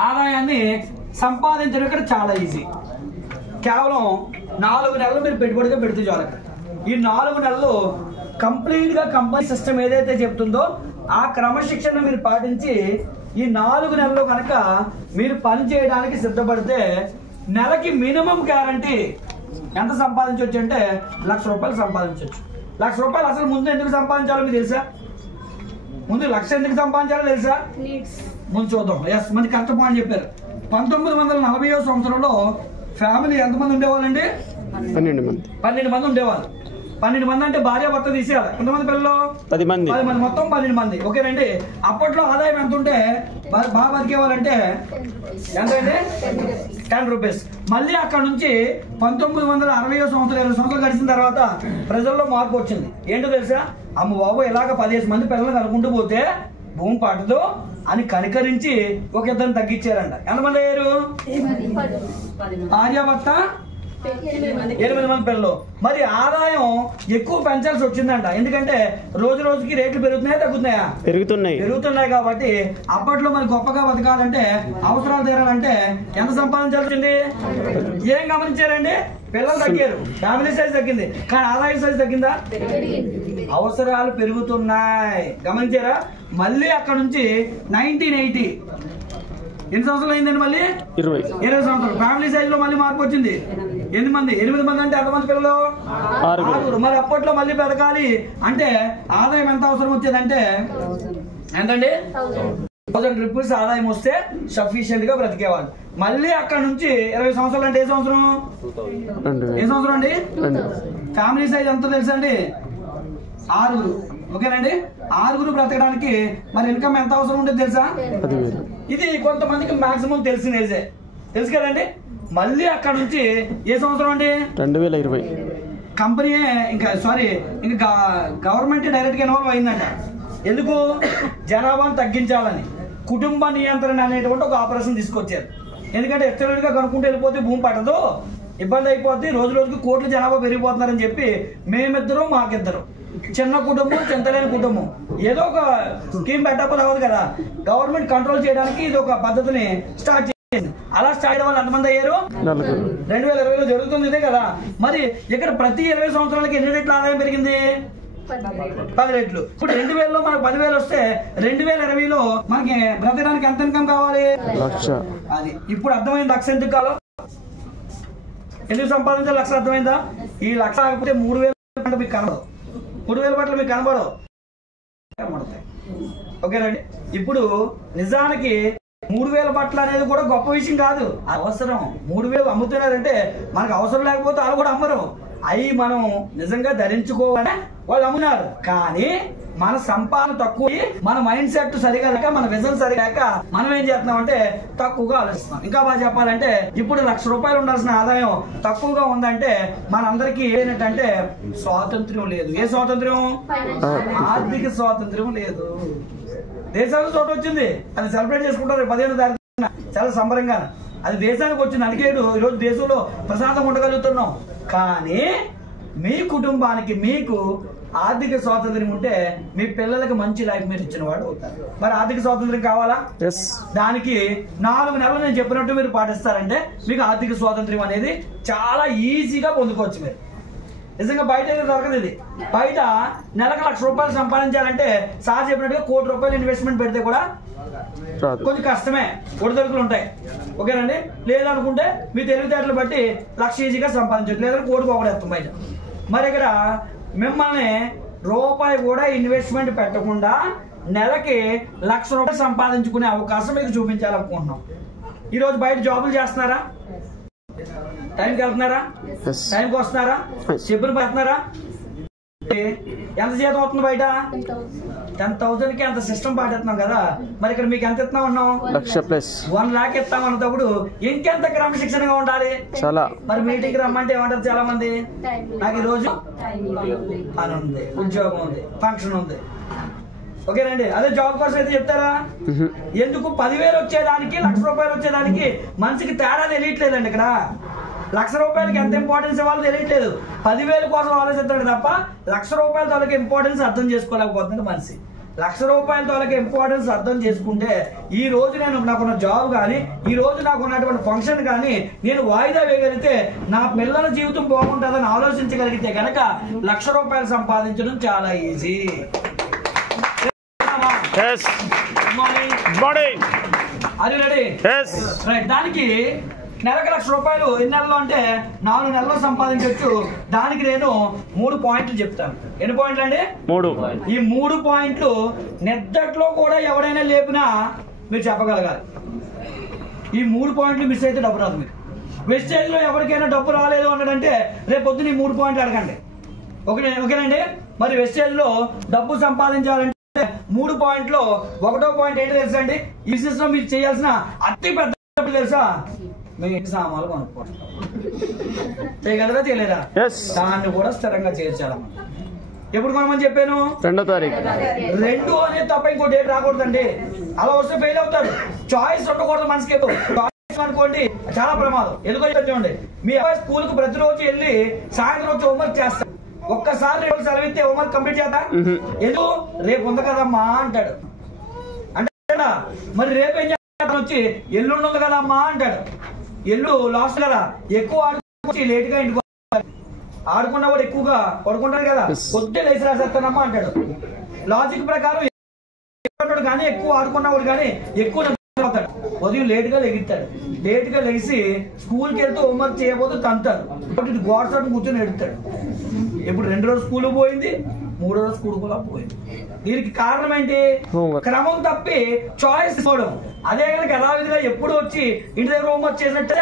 ఆదాయాన్ని సంపాదించడం ఇక్కడ చాలా ఈజీ. కేవలం 4 నెలలు మీరు పెట్టుబడిగా పెడుతూ చాలు. ఈ 4 నెలలు కంప్లీట్ గా కంపెనీ సిస్టమ్ ఏదైతే చెప్తుందో ఆ క్రమశిక్షణ మీరు పాటించి ఈ 4 నెలలు కనుక మీరు పని చేయడానికి సిద్ధపడితే నెలకి మినిమం గ్యారంటీ ఎంత సంపాదించవచ్చు అంటే 1,00,000 రూపాయలు సంపాదించవచ్చు. 1,00,000 రూపాయలు అసలు ముందు ఎందుకు సంపాదించాలో మీకు తెలుసా? ముందు 1,00,000 ఎందుకు సంపాదించాలో తెలుసా? ముందు చూద్దాం. ఎస్, మంచి కరెక్ట్ పాయింట్ చెప్పారు. 1940వ సంవత్సరంలో ఫ్యామిలీ ఎంతమంది ఉండేవాళ్ళండి? 12 మంది ఉండేవాళ్ళు. 12 మంది అంటే భార్య భర్త తీసేయాలి. ఎంతమంది పిల్లలు? 10 మంది. మొత్తం 12 మంది. ఓకేనండి. అప్పట్లో ఆదాయం ఎంత ఉంటే బాగా బతికేవాళ్ళంటే ఎంతండి? 10 రూపీస్. మళ్ళీ అక్కడ నుంచి 1960వ సంవత్సరం 20 సంవత్సరాలు గడిచిన తర్వాత ప్రజల్లో మార్పు వచ్చింది. ఏంటో తెలుసా? అమ్మ బాబు ఇలాగ 15 మంది పిల్లలు కనుక్కుంటూ పోతే భూమి పట్టదు అని కనికరించి ఒక ఇద్దరిని తగ్గించారంట. ఎంతమంది అయ్యారు? భార్యాభర్త 8 మంది పిల్లలు. మరి ఆదాయం ఎక్కువ పెంచాల్సి వచ్చిందంట. ఎందుకంటే రోజు రోజుకి రేట్లు పెరుగుతున్నాయా తగ్గుతున్నాయా? పెరుగుతున్నాయి. కాబట్టి అప్పట్లో మరి గొప్పగా బతకాలంటే, అవసరాలు తీరాలంటే ఎంత సంపాదించాల్సి వచ్చింది? ఏం గమనించారండి? పిల్లలు తగ్గారు, ఫ్యామిలీ సైజ్ తగ్గింది, కానీ ఆదాయం సైజ్ తగ్గిందా? అవసరాలు పెరుగుతున్నాయి. గమనించారా? మళ్ళీ అక్కడ నుంచి 1980 ఎన్ని సంవత్సరాలు అయిందండి? మళ్ళీ 20 సంవత్సరాలు. ఫ్యామిలీ సైజ్ లో మళ్ళీ మార్పు వచ్చింది. 8 మంది అంటే ఎంతమంది పిల్లలు? 6. మరి అప్పట్లో మళ్ళీ బతకాలి అంటే ఆదాయం ఎంత అవసరం వచ్చేదంటే ఎంతండి? 1000 రూపీస్ ఆదాయం వస్తే సఫిషియెంట్ గా బ్రతికేవాళ్ళు. మళ్ళీ అక్కడ నుంచి 20 సంవత్సరాలు అంటే ఏ సంవత్సరం అండి? ఫ్యామిలీ సైజ్ ఎంత తెలుసా అండి? 6. ఓకేనండి. 6 బ్రతకడానికి మరి ఇన్కమ్ ఎంత అవసరం ఉంటుంది తెలుసా? ఇది కొంతమందికి మాక్సిమం తెలిసినదే, తెలుసు కదండి. మళ్ళీ అక్కడ నుంచి ఏ సంవత్సరం అండి? 2020. కంపెనీ ఇంకా గవర్నమెంట్ డైరెక్ట్ గా ఇన్వాల్వ్ అయిందంట. ఎందుకు? జనాభాను తగ్గించాలని కుటుంబ నియంత్రణ అనేటువంటి ఒక ఆపరేషన్ తీసుకొచ్చారు. ఎందుకంటే ఎక్స్టెండెడ్ గా కనుక్కుంటూ వెళ్ళిపోతే భూమి పట్టదు, ఇబ్బంది అయిపోద్ది, రోజు రోజుకి కోట్ల జనాభా పెరిగిపోతున్నారని చెప్పి మేమిద్దరం మాకిద్దరు, చిన్న కుటుంబం చింతలేని కుటుంబం, ఏదో ఒక స్కీమ్ పెట్టకపోతే అవ్వదు కదా. గవర్నమెంట్ కంట్రోల్ చేయడానికి ఇది ఒక పద్ధతిని స్టార్ట్ చేసింది. అలా స్టార్ట్ అయ్యే వాళ్ళు ఎంతమంది అయ్యారు? 2020లో జరుగుతుంది ఇదే కదా. మరి ఇక్కడ ప్రతి 20 సంవత్సరాలకి ఎన్ని రెట్లు ఆదాయం పెరిగింది? 10 రెట్లు. ఇప్పుడు 2000లో మనకు 10,000 వస్తే 2020లో మనకి బ్రతకడానికి ఎంత ఇన్కమ్ కావాలి? 1,00,000. అది ఇప్పుడు అర్థమైంది. 1,00,000 ఎందుకు కావాలి, ఎందుకు సంపాదించాలి? 1,00,000 అర్థమైందా? ఈ 1,00,000 కాకపోతే 3,000 మీకు కనబడదు, 3,000 బట్టలు మీకు కనబడవు. ఓకేనండి. ఇప్పుడు నిజానికి 3,000 బట్టలు అనేది కూడా గొప్ప విషయం కాదు, అవసరం. 3,000 అమ్ముతున్నారంటే మనకు అవసరం లేకపోతే వాళ్ళు కూడా అమ్మరు. అవి మనం నిజంగా ధరించుకోవాలని వాళ్ళు అమ్మున్నారు. కానీ మన సంపాదన తక్కువ, మన మైండ్ సెట్ సరిగా లేక, మన విజన్ సరిగా లేక మనం ఏం చేస్తున్నాం అంటే తక్కువగా ఆలోచిస్తున్నాం. ఇంకా బాగా చెప్పాలంటే ఇప్పుడు 1,00,000 రూపాయలు ఉండాల్సిన ఆదాయం తక్కువగా ఉందంటే మనందరికీ ఏంటంటే స్వాతంత్ర్యం లేదు. ఏ స్వాతంత్ర్యం? ఆర్థిక స్వాతంత్ర్యం లేదు. దేశానికి చోట వచ్చింది, అది సెలబ్రేట్ చేసుకుంటారు 15వ తారీఖున చాలా సంబరంగా. అది దేశానికి వచ్చింది, అందుకే ఈరోజు దేశంలో ప్రశాంతంగా ఉండగలుగుతున్నాం. కానీ మీ కుటుంబానికి మీకు ఆర్థిక స్వాతంత్ర్యం ఉంటే మీ పిల్లలకి మంచి లైఫ్ మీరు ఇచ్చిన వాడు అవుతారు. మరి ఆర్థిక స్వాతంత్ర్యం కావాలా? దానికి 4 నెలలు నేను చెప్పినట్టు మీరు పాటిస్తారంటే మీకు ఆర్థిక స్వాతంత్ర్యం అనేది చాలా ఈజీగా పొందుకోవచ్చు. మీరు నిజంగా బయట అయితే దొరకదు. ఇది బయట నెలకు 1,00,000 రూపాయలు సంపాదించాలంటే సార్ చెప్పినట్టుగా 1 కోటి రూపాయలు ఇన్వెస్ట్మెంట్ పెడితే కూడా కొంచెం కష్టమే, ఒడిదొడుకులు ఉంటాయి. ఓకేనండి. లేదనుకుంటే మీ తెలివితేటలు బట్టి 1,00,000 ఈజీగా సంపాదించవచ్చు, లేదంటే 1 కోటి పోగొడేస్తాం బయట. మరి ఇక్కడ మిమ్మల్ని రూపాయి కూడా ఇన్వెస్ట్మెంట్ పెట్టకుండా నెలకి 1,00,000 రూపాయలు సంపాదించుకునే అవకాశం మీకు చూపించాలనుకుంటున్నాం. ఈరోజు బయట జాబులు చేస్తున్నారా? టైంకి వెళ్తున్నారా? టైంకి వస్తున్నారా? చెప్పిన పెడుతున్నారా? ఎంత జీతం వస్తుంది బయట? 10,000కి అంత సిస్టమ్ పాటిస్తున్నాం కదా. మరి ఇక్కడ మీకు ఎంత ఇస్తున్నాం అన్నాం? 1,00,000+. 1,00,000 ఇస్తాం అన్న తప్పుడు ఇంకెంత క్రమశిక్షణగా ఉండాలి చాలా. మరి మీటింగ్ రమ్మంటే ఏమంటారు చాలా మంది? నాకు ఈ రోజు పని ఉంది, ఉద్యోగం ఉంది, ఫంక్షన్ ఉంది. ఓకేనండి. అదే జాబ్ కోసం అయితే చెప్తారా? ఎందుకు? 10,000 వచ్చేదానికి 1,00,000 రూపాయలు వచ్చేదానికి మనిషికి తేడా తెలియట్లేదండి. ఇక్కడ 1,00,000 రూపాయలకి ఎంత ఇంపార్టెన్స్ ఇవ్వాలో తెలియట్లేదు. 10,000 కోసం ఆలోచిస్తాడు తప్ప 1,00,000 రూపాయల తోలకి ఇంపార్టెన్స్ అర్థం చేసుకోలేకపోతున్నాడు మనిషి. 1,00,000 రూపాయల తోలకి ఇంపార్టెన్స్ అర్థం చేసుకుంటే ఈ రోజు నాకున్న జాబ్ కానీ, ఈ రోజు నాకున్నటువంటి ఫంక్షన్ కానీ నేను వాయిదా వేయగలిగితే నా పిల్లల జీవితం బాగుంటుందని ఆలోచించగలిగితే కనుక 1,00,000 రూపాయలు సంపాదించడం చాలా ఈజీ. దానికి నెలకు ₹1,00,000 ఎన్ని నెలలు అంటే 4 నెలల్లో సంపాదించవచ్చు. దానికి నేను 3 పాయింట్లు చెప్తాను. ఎన్ని పాయింట్లు అండి? 3. ఈ 3 పాయింట్లు నిద్దట్లో కూడా ఎవడైనా లేపినా మీరు చెప్పగలగాలి. ఈ 3 పాయింట్లు మిస్ అయితే డబ్బు రాదు. మీరు వెస్టేజ్ లో ఎవరికైనా డబ్బు రాలేదు అన్నాడంటే రేపు పొద్దున ఈ 3 పాయింట్లు అడగండి. ఓకేనండి. మరి వెస్టేజ్ లో డబ్బు సంపాదించాలంటే 3 పాయింట్లో 1వ పాయింట్ ఏంటి తెలుసా అండి? ఈ బిజినెస్ లో మీరు చేయాల్సిన అతి పెద్ద తెలుసా? మీ ఇంటి సామాన్లు కొనుక్కోండి. చేయగలరా చేయలేరా? దాన్ని కూడా స్థిరంగా చేర్చాలి. ఎప్పుడు కొనమని చెప్పాను? 2వ తారీఖు. 2 అనేది తప్ప ఇంకో డేట్ రాకూడదండి. అలా వస్తే ఫెయిల్ అవుతారు. చాయిస్ ఉండకూడదు మనసుకి. చాయిస్ అనుకోండి చాలా ప్రమాదం. ఎందుకో చూడండి, మీ అబ్బాయి స్కూల్ కు ప్రతిరోజు వెళ్ళి సాయంత్రం వచ్చి హోంవర్క్ చేస్తాడు. ఒక్కసారి రేపు సెలవిస్తే హోంవర్క్ కంప్లీట్ చేస్తా? ఎందుకు? రేపు ఉంది కదమ్మా అంటాడు. అంటే మరి రేపు ఏం చేస్తాను? వచ్చి ఎల్లుండి ఉంది కదమ్మా అంటాడు. ఎల్లు లాస్ట్ కదా, ఎక్కువ ఆడుకొచ్చి లేట్ గా ఇంటికి ఆడుకున్న వాడు ఎక్కువగా పడుకుంటాడు కదా, పొద్దున్నే లేచి రాసేస్తానమ్మా అంటాడు. లాజిక్ ప్రకారం కానీ ఎక్కువ ఆడుకున్నవాడు కానీ ఎక్కువ అవుతాడు. ఉదయం లేట్ గా లెగిస్తాడు. లేట్ గా లెగిసి స్కూల్కి వెళ్తూ హోంవర్క్ చేయబోతూ తంతారు. గోడసాటు కూర్చొని ఎడుతాడు. ఇప్పుడు 2 రోజులు స్కూల్ పోయింది, 3వ రోజు స్కూల్ కూడా పోయింది. దీనికి కారణం ఏంటి? క్రమం తప్పి చాయిస్ ఇవ్వడం. అదే కనుక యథావిధిగా ఎప్పుడు వచ్చి ఇంటి దగ్గర హోంవర్క్ చేసినట్టే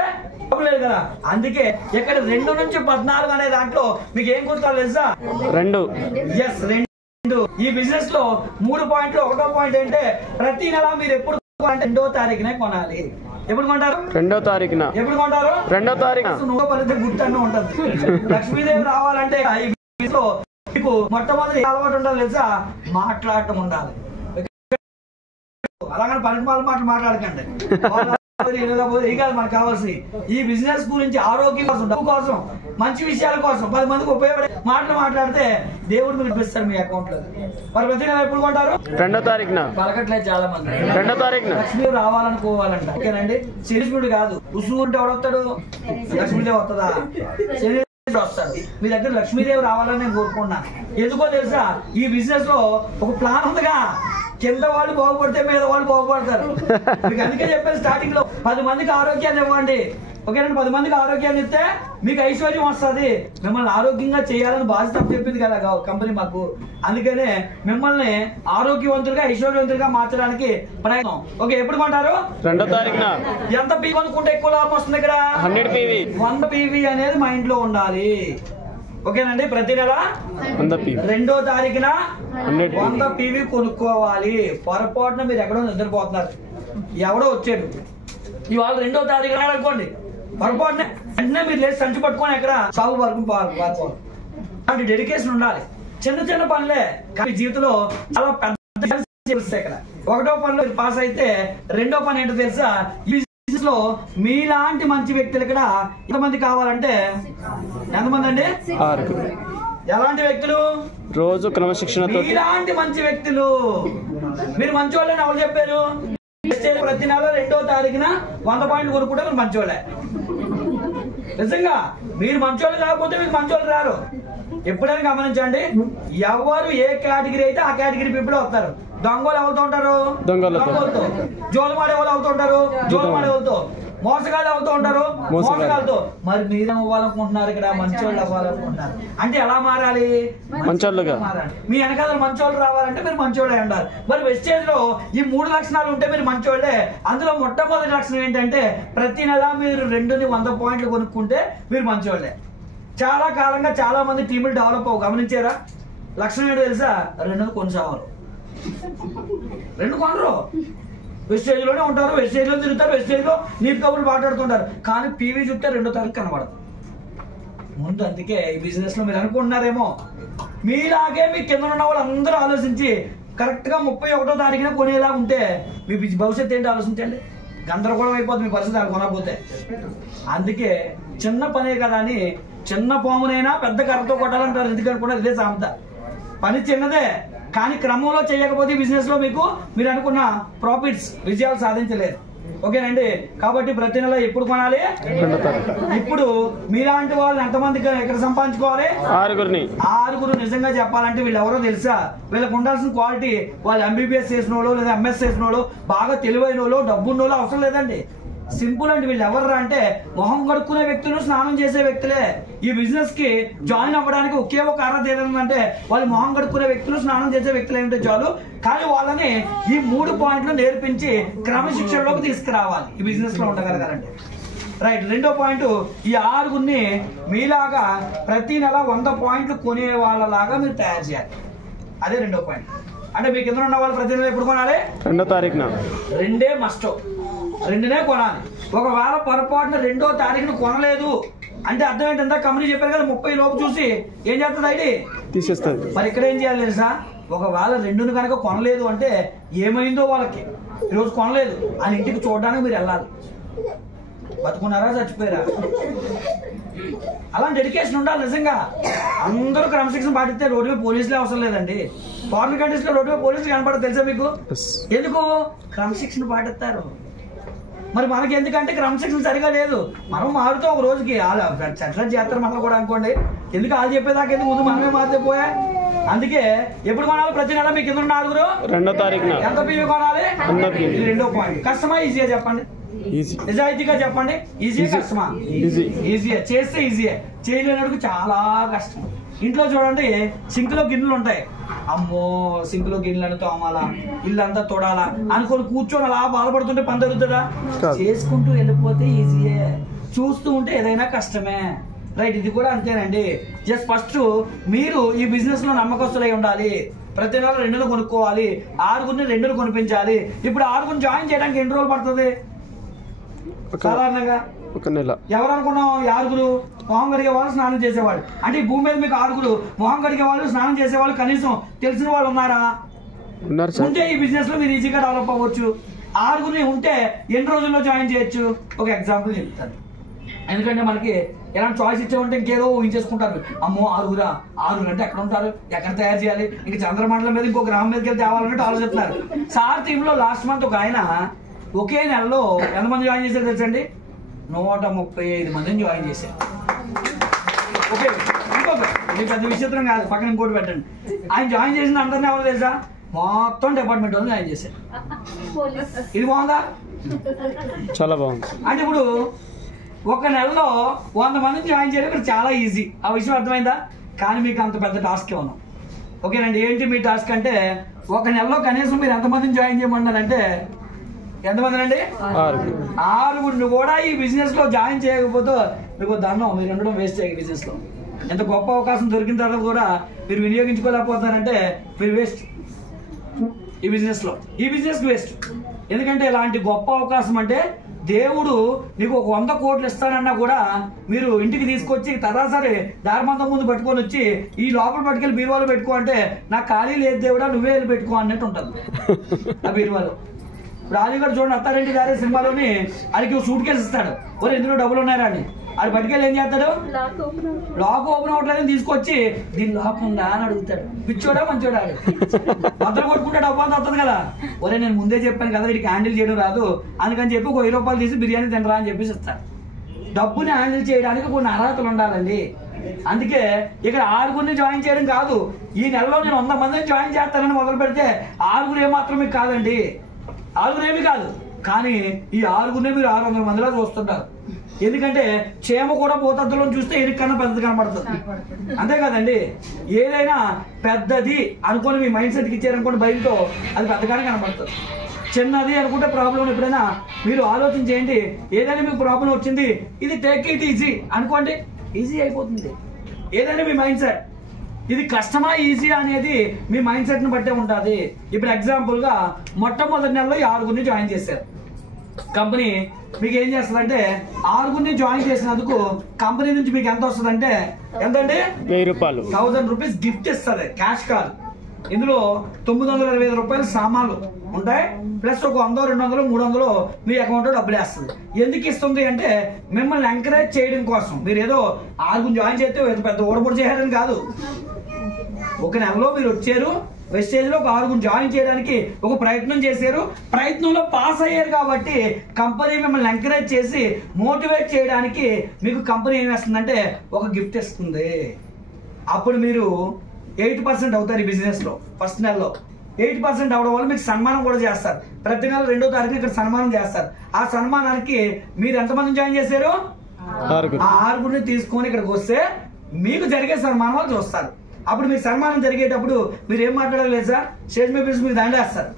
లేదు కదా. అందుకే ఇక్కడ 2 నుంచి 14 అనే దాంట్లో మీకు ఏం గుర్తాలు తెలుసా? 2. ఎస్, 2. ఈ బిజినెస్ లో 3 పాయింట్లు. 1వ పాయింట్ అంటే ప్రతి నెల మీరు ఎప్పుడు 2వ తారీఖునే కొనాలి. ఎప్పుడు కొంటారు? 2వ తారీఖున. ఎప్పుడు కొంటారు? 2వ తారీఖు. నువ్వు పరిస్థితి గుర్తన్న ఉంటుంది. లక్ష్మీదేవి రావాలంటే ఈ బిజినెస్ లో మీకు మొట్టమొదటి అలవాటు ఉండాలి తెలుసా? మాట్లాడటం ఉండాలి. అలాగని పనికి మాటలు మాట్లాడకండి. మనకు కావాల్సింది ఈ బిజినెస్ గురించి ఆరోగ్యం కోసం, డబ్బు కోసం, మంచి విషయాల కోసం 10 మందికి ఉపయోగపడే మాటలు మాట్లాడితే దేవుడు మీరు ఇప్పిస్తారు మీ అకౌంట్ లో. మరి ప్రతి నెల ఎప్పుడు కొంటారు? 2వ తారీఖున. పలకట్లేదు చాలా మంది. 2వ తారీఖున లక్ష్మీ రావాలనుకోవాలంట. ఓకేనండి. శనీశ్వరుడు కాదు, ఉసురు ఉంటే ఎవడొస్తాడు? లక్ష్మీదేవి వస్తుందా? శని వస్తాడు. మీ దగ్గర లక్ష్మీదేవి రావాలని నేను కోరుకున్నాను. ఎందుకో తెలుసా? ఈ బిజినెస్ లో ఒక ప్లాన్ ఉందిగా. కింద వాళ్ళు బాగుపడితే మీద వాళ్ళు బాగుపడతారు. మీకు అందుకే చెప్పాను స్టార్టింగ్ లో 10 మందికి ఆరోగ్యాన్ని ఇవ్వండి. ఓకేనండి. 10 మందికి ఆరోగ్యాన్ని ఇస్తే మీకు ఐశ్వర్యం వస్తుంది. మిమ్మల్ని ఆరోగ్యంగా చేయాలని బాధ్యత చెప్పింది కదా కంపెనీ మాకు. అందుకనే మిమ్మల్ని ఆరోగ్యవంతులుగా ఐశ్వర్యవంతులుగా మార్చడానికి ప్రయత్నం. ఓకే, ఎప్పుడు కొంటారు? 2వ తారీఖున. ఎంత పీవీ కొనుక్కుంటే ఎక్కువ లాభం వస్తుంది? ఇక్కడ 100 PV. 100 PV అనేది మా ఇంట్లో ఉండాలి. ఓకేనండి. ప్రతి నెల 100 PV. 2వ తారీఖున 100 PV కొనుక్కోవాలి. పొరపాటున మీరు ఎక్కడో నిద్రపోతున్నారు, ఎవడో వచ్చాడు ఇవాళ 2వ తారీఖున అనుకోండి, పొరపాటున వెంటనే మీరు లేచి సంచి పట్టుకొని ఎక్కడ సాగు వరకు అలాంటి డెడికేషన్ ఉండాలి. చిన్న పనులే కానీ జీవితంలో చాలా పెద్ద ఇక్కడ. 1వ పనిలో పాస్ అయితే 2వ పని ఏంటో తెలుసా? ఈ బిజినెస్ లో మీలాంటి మంచి వ్యక్తులు ఇక్కడ ఎంతమంది కావాలంటే ఎంతమంది అండి? 6. ఎలాంటి వ్యక్తులు? రోజు క్రమశిక్షణతో. మీలాంటి మంచి వ్యక్తులు. మీరు మంచి వాళ్ళని ఎవరు చెప్పారు? ప్రతి నెల 2వ తారీఖున 100 పాయింట్లు కొనుక్కుంటే మీరు మంచోళ్ళే. నిజంగా మీరు మంచోళ్ళు కాకపోతే మీకు మంచోళ్ళు రారు. ఎప్పుడైనా గమనించండి, ఎవరు ఏ కేటగిరీ అయితే ఆ కేటగిరీ పీపుల్ వస్తారు. దొంగలు ఎవరితో ఉంటారు? దొంగలతో. జోలమాడే వాళ్ళు ఎవరితో ఉంటారు? జోలమాడే వాళ్ళతో. మోసగాళ్ళు ఎవరితో ఉంటారు? మోసగాళ్ళతో. మరి మీరేం అవ్వాలనుకుంటున్నారు? ఇక్కడ మంచోళ్ళు అవ్వాలనుకుంటున్నారు. అంటే ఎలా మారాలి? మంచోళ్ళుగా మారాలి. మీ వెనకాల మంచోళ్ళు రావాలంటే మీరు మంచోళ్ళే ఉండాలి. మరి వెస్టేజ్ లో ఈ 3 లక్షణాలు ఉంటే మీరు మంచోళ్ళే. అందులో మొట్టమొదటి లక్షణం ఏంటంటే ప్రతి నెల మీరు 2 100 పాయింట్లు కొనుక్కుంటే మీరు మంచోళ్ళే. చాలా కాలంగా చాలా మంది టీములు డెవలప్ అవ్వ గమనించారా? లక్షణం ఏంటో తెలుసా? 2 కొనసాగరు. 2 కొనరు. వెస్టేజ్ లోనే ఉంటారు, వెస్టేజ్ లో తిరుగుతారు, వెస్టేజ్ లో నీటి కబుర్లు మాట్లాడుతుంటారు. కానీ పీవీ చూస్తే 2వ తారీఖు కనబడదు ముందు. అందుకే ఈ బిజినెస్ లో మీరు అనుకుంటున్నారేమో, మీలాగే మీ కింద ఉన్న వాళ్ళు అందరూ ఆలోచించి కరెక్ట్ గా 31వ తారీఖున కొనేలా ఉంటే మీ భవిష్యత్తు ఏంటి ఆలోచించండి. గందరగోళం అయిపోతుంది మీ పరిస్థితి అది కొనకపోతే. అందుకే చిన్న పనే కదా అని చిన్న పామునైనా పెద్ద కర్రతో కొట్టాలంటారు. ఎందుకనుకున్నారు? ఇదే సామెత. పని చిన్నదే కానీ క్రమంలో చేయకపోతే బిజినెస్ లో మీకు మీరు అనుకున్న ప్రాఫిట్స్ విజయాలు సాధించలేదు. ఓకేనండి. కాబట్టి ప్రతి నెల ఎప్పుడు కొనాలి? 2వ తారీఖు. ఇప్పుడు మీలాంటి వాళ్ళు ఎంతమందికి ఎక్కడ సంపాదించుకోవాలి? 6. నిజంగా చెప్పాలంటే వీళ్ళు ఎవరో తెలుసా? వీళ్ళకి ఉండాల్సిన క్వాలిటీ వాళ్ళు MBBS చేసిన వాళ్ళు లేదా MS చేసిన వాళ్ళు, బాగా తెలివైన వాళ్ళు, డబ్బున్న వాళ్ళు అవసరం లేదండి. సింపుల్ అండి. వీళ్ళు ఎవర్రా అంటే మొహం కడుక్కునే వ్యక్తులు, స్నానం చేసే వ్యక్తులే. ఈ బిజినెస్ కి జాయిన్ అవ్వడానికి ఒకే ఒక అర్హత ఏదంటే వాళ్ళు మొహం కడుక్కునే వ్యక్తులు, స్నానం చేసే వ్యక్తులు ఏంటో చాలు. కానీ వాళ్ళని ఈ 3 పాయింట్లు నేర్పించి క్రమశిక్షణలోకి తీసుకురావాలి ఈ బిజినెస్ లో ఉండగలగాలంటే. రైట్. రెండో పాయింట్, ఈ 6గురిని మీలాగా ప్రతి నెల 100 పాయింట్లు కొనే వాళ్ళలాగా మీరు తయారు చేయాలి. అదే రెండో పాయింట్. అంటే మీకు ఎదురు ఉన్న వాళ్ళు ప్రతి నెల ఎప్పుడు కొనాలి? 2వ తారీఖున. 2 మస్ట్, 2నే కొనాలి. ఒకవేళ పొరపాటున 2వ తారీఖున కొనలేదు అంటే అర్థం ఏంటంటే కంపెనీ చెప్పారు కదా 30 లోపు చూసి ఏం చేస్తుంది ఐడి తీసేస్తుంది. మరి ఇక్కడ ఏం చేయాలి తెలుసా? ఒకవేళ 2ని కనుక కొనలేదు అంటే ఏమైందో వాళ్ళకి, ఈరోజు కొనలేదు అని ఇంటికి చూడడానికి మీరు వెళ్ళాలి. బతుకున్నారా చచ్చిపోయారా? అలాంటి డెడికేషన్ ఉండాలి నిజంగా. అందరూ క్రమశిక్షణ పాటిస్తే రోడ్డు మీద పోలీసులే అవసరం లేదండి. ఫారిన్ కంట్రీస్ లో రోడ్డు మీద పోలీసులు కనపడదు తెలుసా మీకు? ఎందుకు? క్రమశిక్షణ పాటిస్తారు. మరి మనకి ఎందుకంటే క్రమశిక్షణ సరిగా లేదు. మనం మారుతాం ఒక రోజుకి. చట్ల చేస్తారు మనం కూడా అనుకోండి. ఎందుకు వాళ్ళు చెప్పేదాకా ముందు మనమే మారితే పోయా. అందుకే ఎప్పుడు కొనాలి? ప్రతి నెల మీకు కింద 6 2వ తారీఖున. ఎంత పీవీ కొనాలి? ఇది రెండో పాయింట్. కష్టమా ఈజీగా చెప్పండి? ఈజీ. నిజాయితీగా చెప్పండి. ఈజీ కష్టమా? ఈజీయే. చేస్తే ఈజీయే, చేయలేనప్పుడు చాలా కష్టం. ఇంట్లో చూడండి, సింక్ లో గిన్నెలు ఉంటాయి. అమ్మో సింక్ లో గిన్నెలను తోమాలా, ఇల్లంతా తొడాలా అనుకొని కూర్చొని అలా బాధపడుతుంటే పని జరుగుతుందా? చేసుకుంటూ వెళ్ళిపోతే ఈజీయే, చూస్తూ ఉంటే ఏదైనా కష్టమే. రైట్. ఇది కూడా అంతేనండి. జస్ట్ ఫస్ట్ మీరు ఈ బిజినెస్ లో నమ్మకస్తులై ఉండాలి. ప్రతి నెల 2ని కొనుక్కోవాలి. 6గురిని 2ని కొనిపించాలి. ఇప్పుడు 6గురిని జాయిన్ చేయడానికి ఎన్ని రోజులు పడుతుంది? సాధారణంగా 1 నెల. ఎవరు అనుకున్నాం? 6గురు మొహం కడిగే వాళ్ళు, స్నానం చేసేవాళ్ళు. అంటే ఈ భూమి మీద మీకు 6గురు మొహం కడిగే వాళ్ళు, స్నానం చేసేవాళ్ళు కనీసం తెలిసిన వాళ్ళు ఉన్నారా? ఉంటే ఈ బిజినెస్ లో మీరు ఈజీగా డెవలప్ అవ్వచ్చు. 6గురిని ఉంటే ఎన్ని రోజుల్లో జాయిన్ చేయొచ్చు? ఒక ఎగ్జాంపుల్ చెప్తాను. ఎందుకంటే మనకి ఎలాంటి చాయిస్ ఇచ్చామంటే ఇంకేదో ఊహించేసుకుంటారు. అమ్మో 6గురా, 6 అంటే ఎక్కడ ఉంటారు, ఎక్కడ తయారు చేయాలి, ఇంక చంద్రమండలం మీద ఇంకో గ్రామం మీదకి వెళ్తే తేవాలన్నట్టు ఆలోచిస్తున్నారు. సార్ టీమ్ లో లాస్ట్ మంత్ ఒక ఆయన ఒకే నెలలో ఎంతమంది జాయిన్ చేశారు తెలుసండి? 135 మందిని జాయిన్ చేశారు. ఓకే. ఇంకొక ఇది పెద్ద విచిత్రం కాదు, పక్కన ఇంకోటి పెట్టండి. ఆయన జాయిన్ చేసిన అందరినీ ఎవరు తెలుసా? మొత్తం డిపార్ట్మెంట్ వాళ్ళు జాయిన్ చేశారు. ఇది బాగుందా? చాలా బాగుంది. అంటే ఇప్పుడు ఒక నెలలో 100 మందిని జాయిన్ చేయడం ఇక్కడ చాలా ఈజీ. ఆ విషయం అర్థమైందా? కానీ మీకు అంత పెద్ద టాస్క్ ఉన్నాం. ఓకేనండి. ఏంటి మీ టాస్క్ అంటే, ఒక నెలలో కనీసం మీరు ఎంతమందిని జాయిన్ చేయమన్నారంటే ఎంతమంది అండి? 6గురిని కూడా ఈ బిజినెస్ లో జాయిన్ చేయకపోతే మీకు దండం. మీరు ఉండడం వేస్ట్ అయ్యే బిజినెస్ లో. ఎంత గొప్ప అవకాశం దొరికిన తర్వాత కూడా మీరు వినియోగించుకోలేకపోతున్నారంటే మీరు వేస్ట్ ఈ బిజినెస్ లో. ఈ బిజినెస్ వేస్ట్. ఎందుకంటే ఇలాంటి గొప్ప అవకాశం అంటే దేవుడు నీకు ఒక 100 కోట్లు ఇస్తానన్నా కూడా మీరు ఇంటికి తీసుకొచ్చి తదాసరి దారిమంతం ముందు పట్టుకొని వచ్చి ఈ లోపల పట్టుకెళ్ళి బీరువాలో పెట్టుకో అంటే నాకు ఖాళీ లేదు దేవుడా, నువ్వే వెళ్ళి పెట్టుకో అన్నట్టు ఉంటుంది ఆ బీరువాలో. ఇప్పుడు ఆదిగారు చూడండి, అత్తారింటి దారి సినిమాలోని ఆడికి సూట్ కేసు ఇస్తాడు. ఒరే ఇందులో డబ్బులు ఉన్నారా అని. అది పట్టుకెళ్ళి ఏం చేస్తాడు? లాక్ ఓపెన్ అవ్వట్లేదని తీసుకొచ్చి దీని లాక్ ఉందా అని అడుగుతాడు. పిచ్చోడా మంచోడా? భద్ర కొట్టుకుంటే డబ్బు అంతా వస్తుంది కదా. ఒరే నేను ముందే చెప్పాను కదా వీడికి హ్యాండిల్ చేయడం రాదు, అందుకని చెప్పి 1000 రూపాయలు తీసి బిర్యానీ తినరా అని చెప్పేసి ఇస్తాడు. డబ్బుని హ్యాండిల్ చేయడానికి కొన్ని అర్హతలు ఉండాలండి. అందుకే ఇక్కడ 6గురిని జాయిన్ చేయడం కాదు. ఈ నెలలో నేను 100 మందిని జాయిన్ చేస్తానని మొదలు పెడితే 6గురు ఏమాత్రం మీకు కాదండి. 6గురు ఏమి కాదు. కానీ ఈ 6గురిని మీరు 600 మందిలో చూస్తుంటారు. ఎందుకంటే క్షేమ కూడా పోతద్దులో చూస్తే ఎనికన్నా పెద్దది కనబడుతుంది. అంతే కదండి. ఏదైనా పెద్దది అనుకొని మీ మైండ్ సెట్కి ఇచ్చారనుకోండి భయంతో, అది పెద్దగానే కనబడుతుంది. చిన్నది అనుకుంటే ప్రాబ్లం ఎప్పుడైనా మీరు ఆలోచన చేయండి. ఏదైనా మీకు ప్రాబ్లం వచ్చింది, ఇది టేక్ ఇట్ ఈజీ అనుకోండి, ఈజీ అయిపోతుంది. ఏదైనా మీ మైండ్ సెట్. ఇది కష్టమా ఈజీ అనేది మీ మైండ్ సెట్ని బట్టే ఉంటుంది. ఇప్పుడు ఎగ్జాంపుల్గా మొట్టమొదటి నెలలో 6గురిని జాయిన్ చేశారు. కంపెనీ మీకు ఏం చేస్తుందంటే 6గురిని జాయిన్ చేసినందుకు కంపెనీ నుంచి మీకు ఎంత వస్తుందంటే ఎంతండి? 1000 రూపాయలు. 1000 రూపీస్ గిఫ్ట్ ఇస్తుంది, క్యాష్ కాదు. ఇందులో 925 రూపాయలు సామాన్లు ఉంటాయి, ప్లస్ ఒక 100, 200, 300 మీ అకౌంట్ లో డబ్బులు వేస్తుంది. ఎందుకు ఇస్తుంది అంటే మిమ్మల్ని ఎంకరేజ్ చేయడం కోసం. మీరు ఏదో 6గురిని జాయిన్ చేస్తే పెద్ద ఓడబొడి చేయాలని కాదు. ఒక నెలలో మీరు వచ్చారు, వెస్టేజ్ లో 6గురిని జాయిన్ చేయడానికి ఒక ప్రయత్నం చేశారు, ప్రయత్నంలో పాస్ అయ్యారు కాబట్టి కంపెనీ మిమ్మల్ని ఎంకరేజ్ చేసి మోటివేట్ చేయడానికి మీకు కంపెనీ ఏం చేస్తుందంటే ఒక గిఫ్ట్ ఇస్తుంది. అప్పుడు మీరు 8% అవుతారు ఈ బిజినెస్ లో ఫస్ట్ నెలలో. 8% అవడం వల్ల మీకు సన్మానం కూడా చేస్తారు. ప్రతి నెల 2వ తారీఖు ఇక్కడ సన్మానం చేస్తారు. ఆ సన్మానానికి మీరు ఎంతమంది జాయిన్ చేశారు? ఆ 6గురిని తీసుకొని ఇక్కడికి వస్తే మీకు జరిగే సన్మానం చూస్తారు. అప్పుడు మీకు సన్మానం జరిగేటప్పుడు మీరు ఏం మాట్లాడలేదు సార్, స్టేజ్ మీద మీరు దండేస్తారు.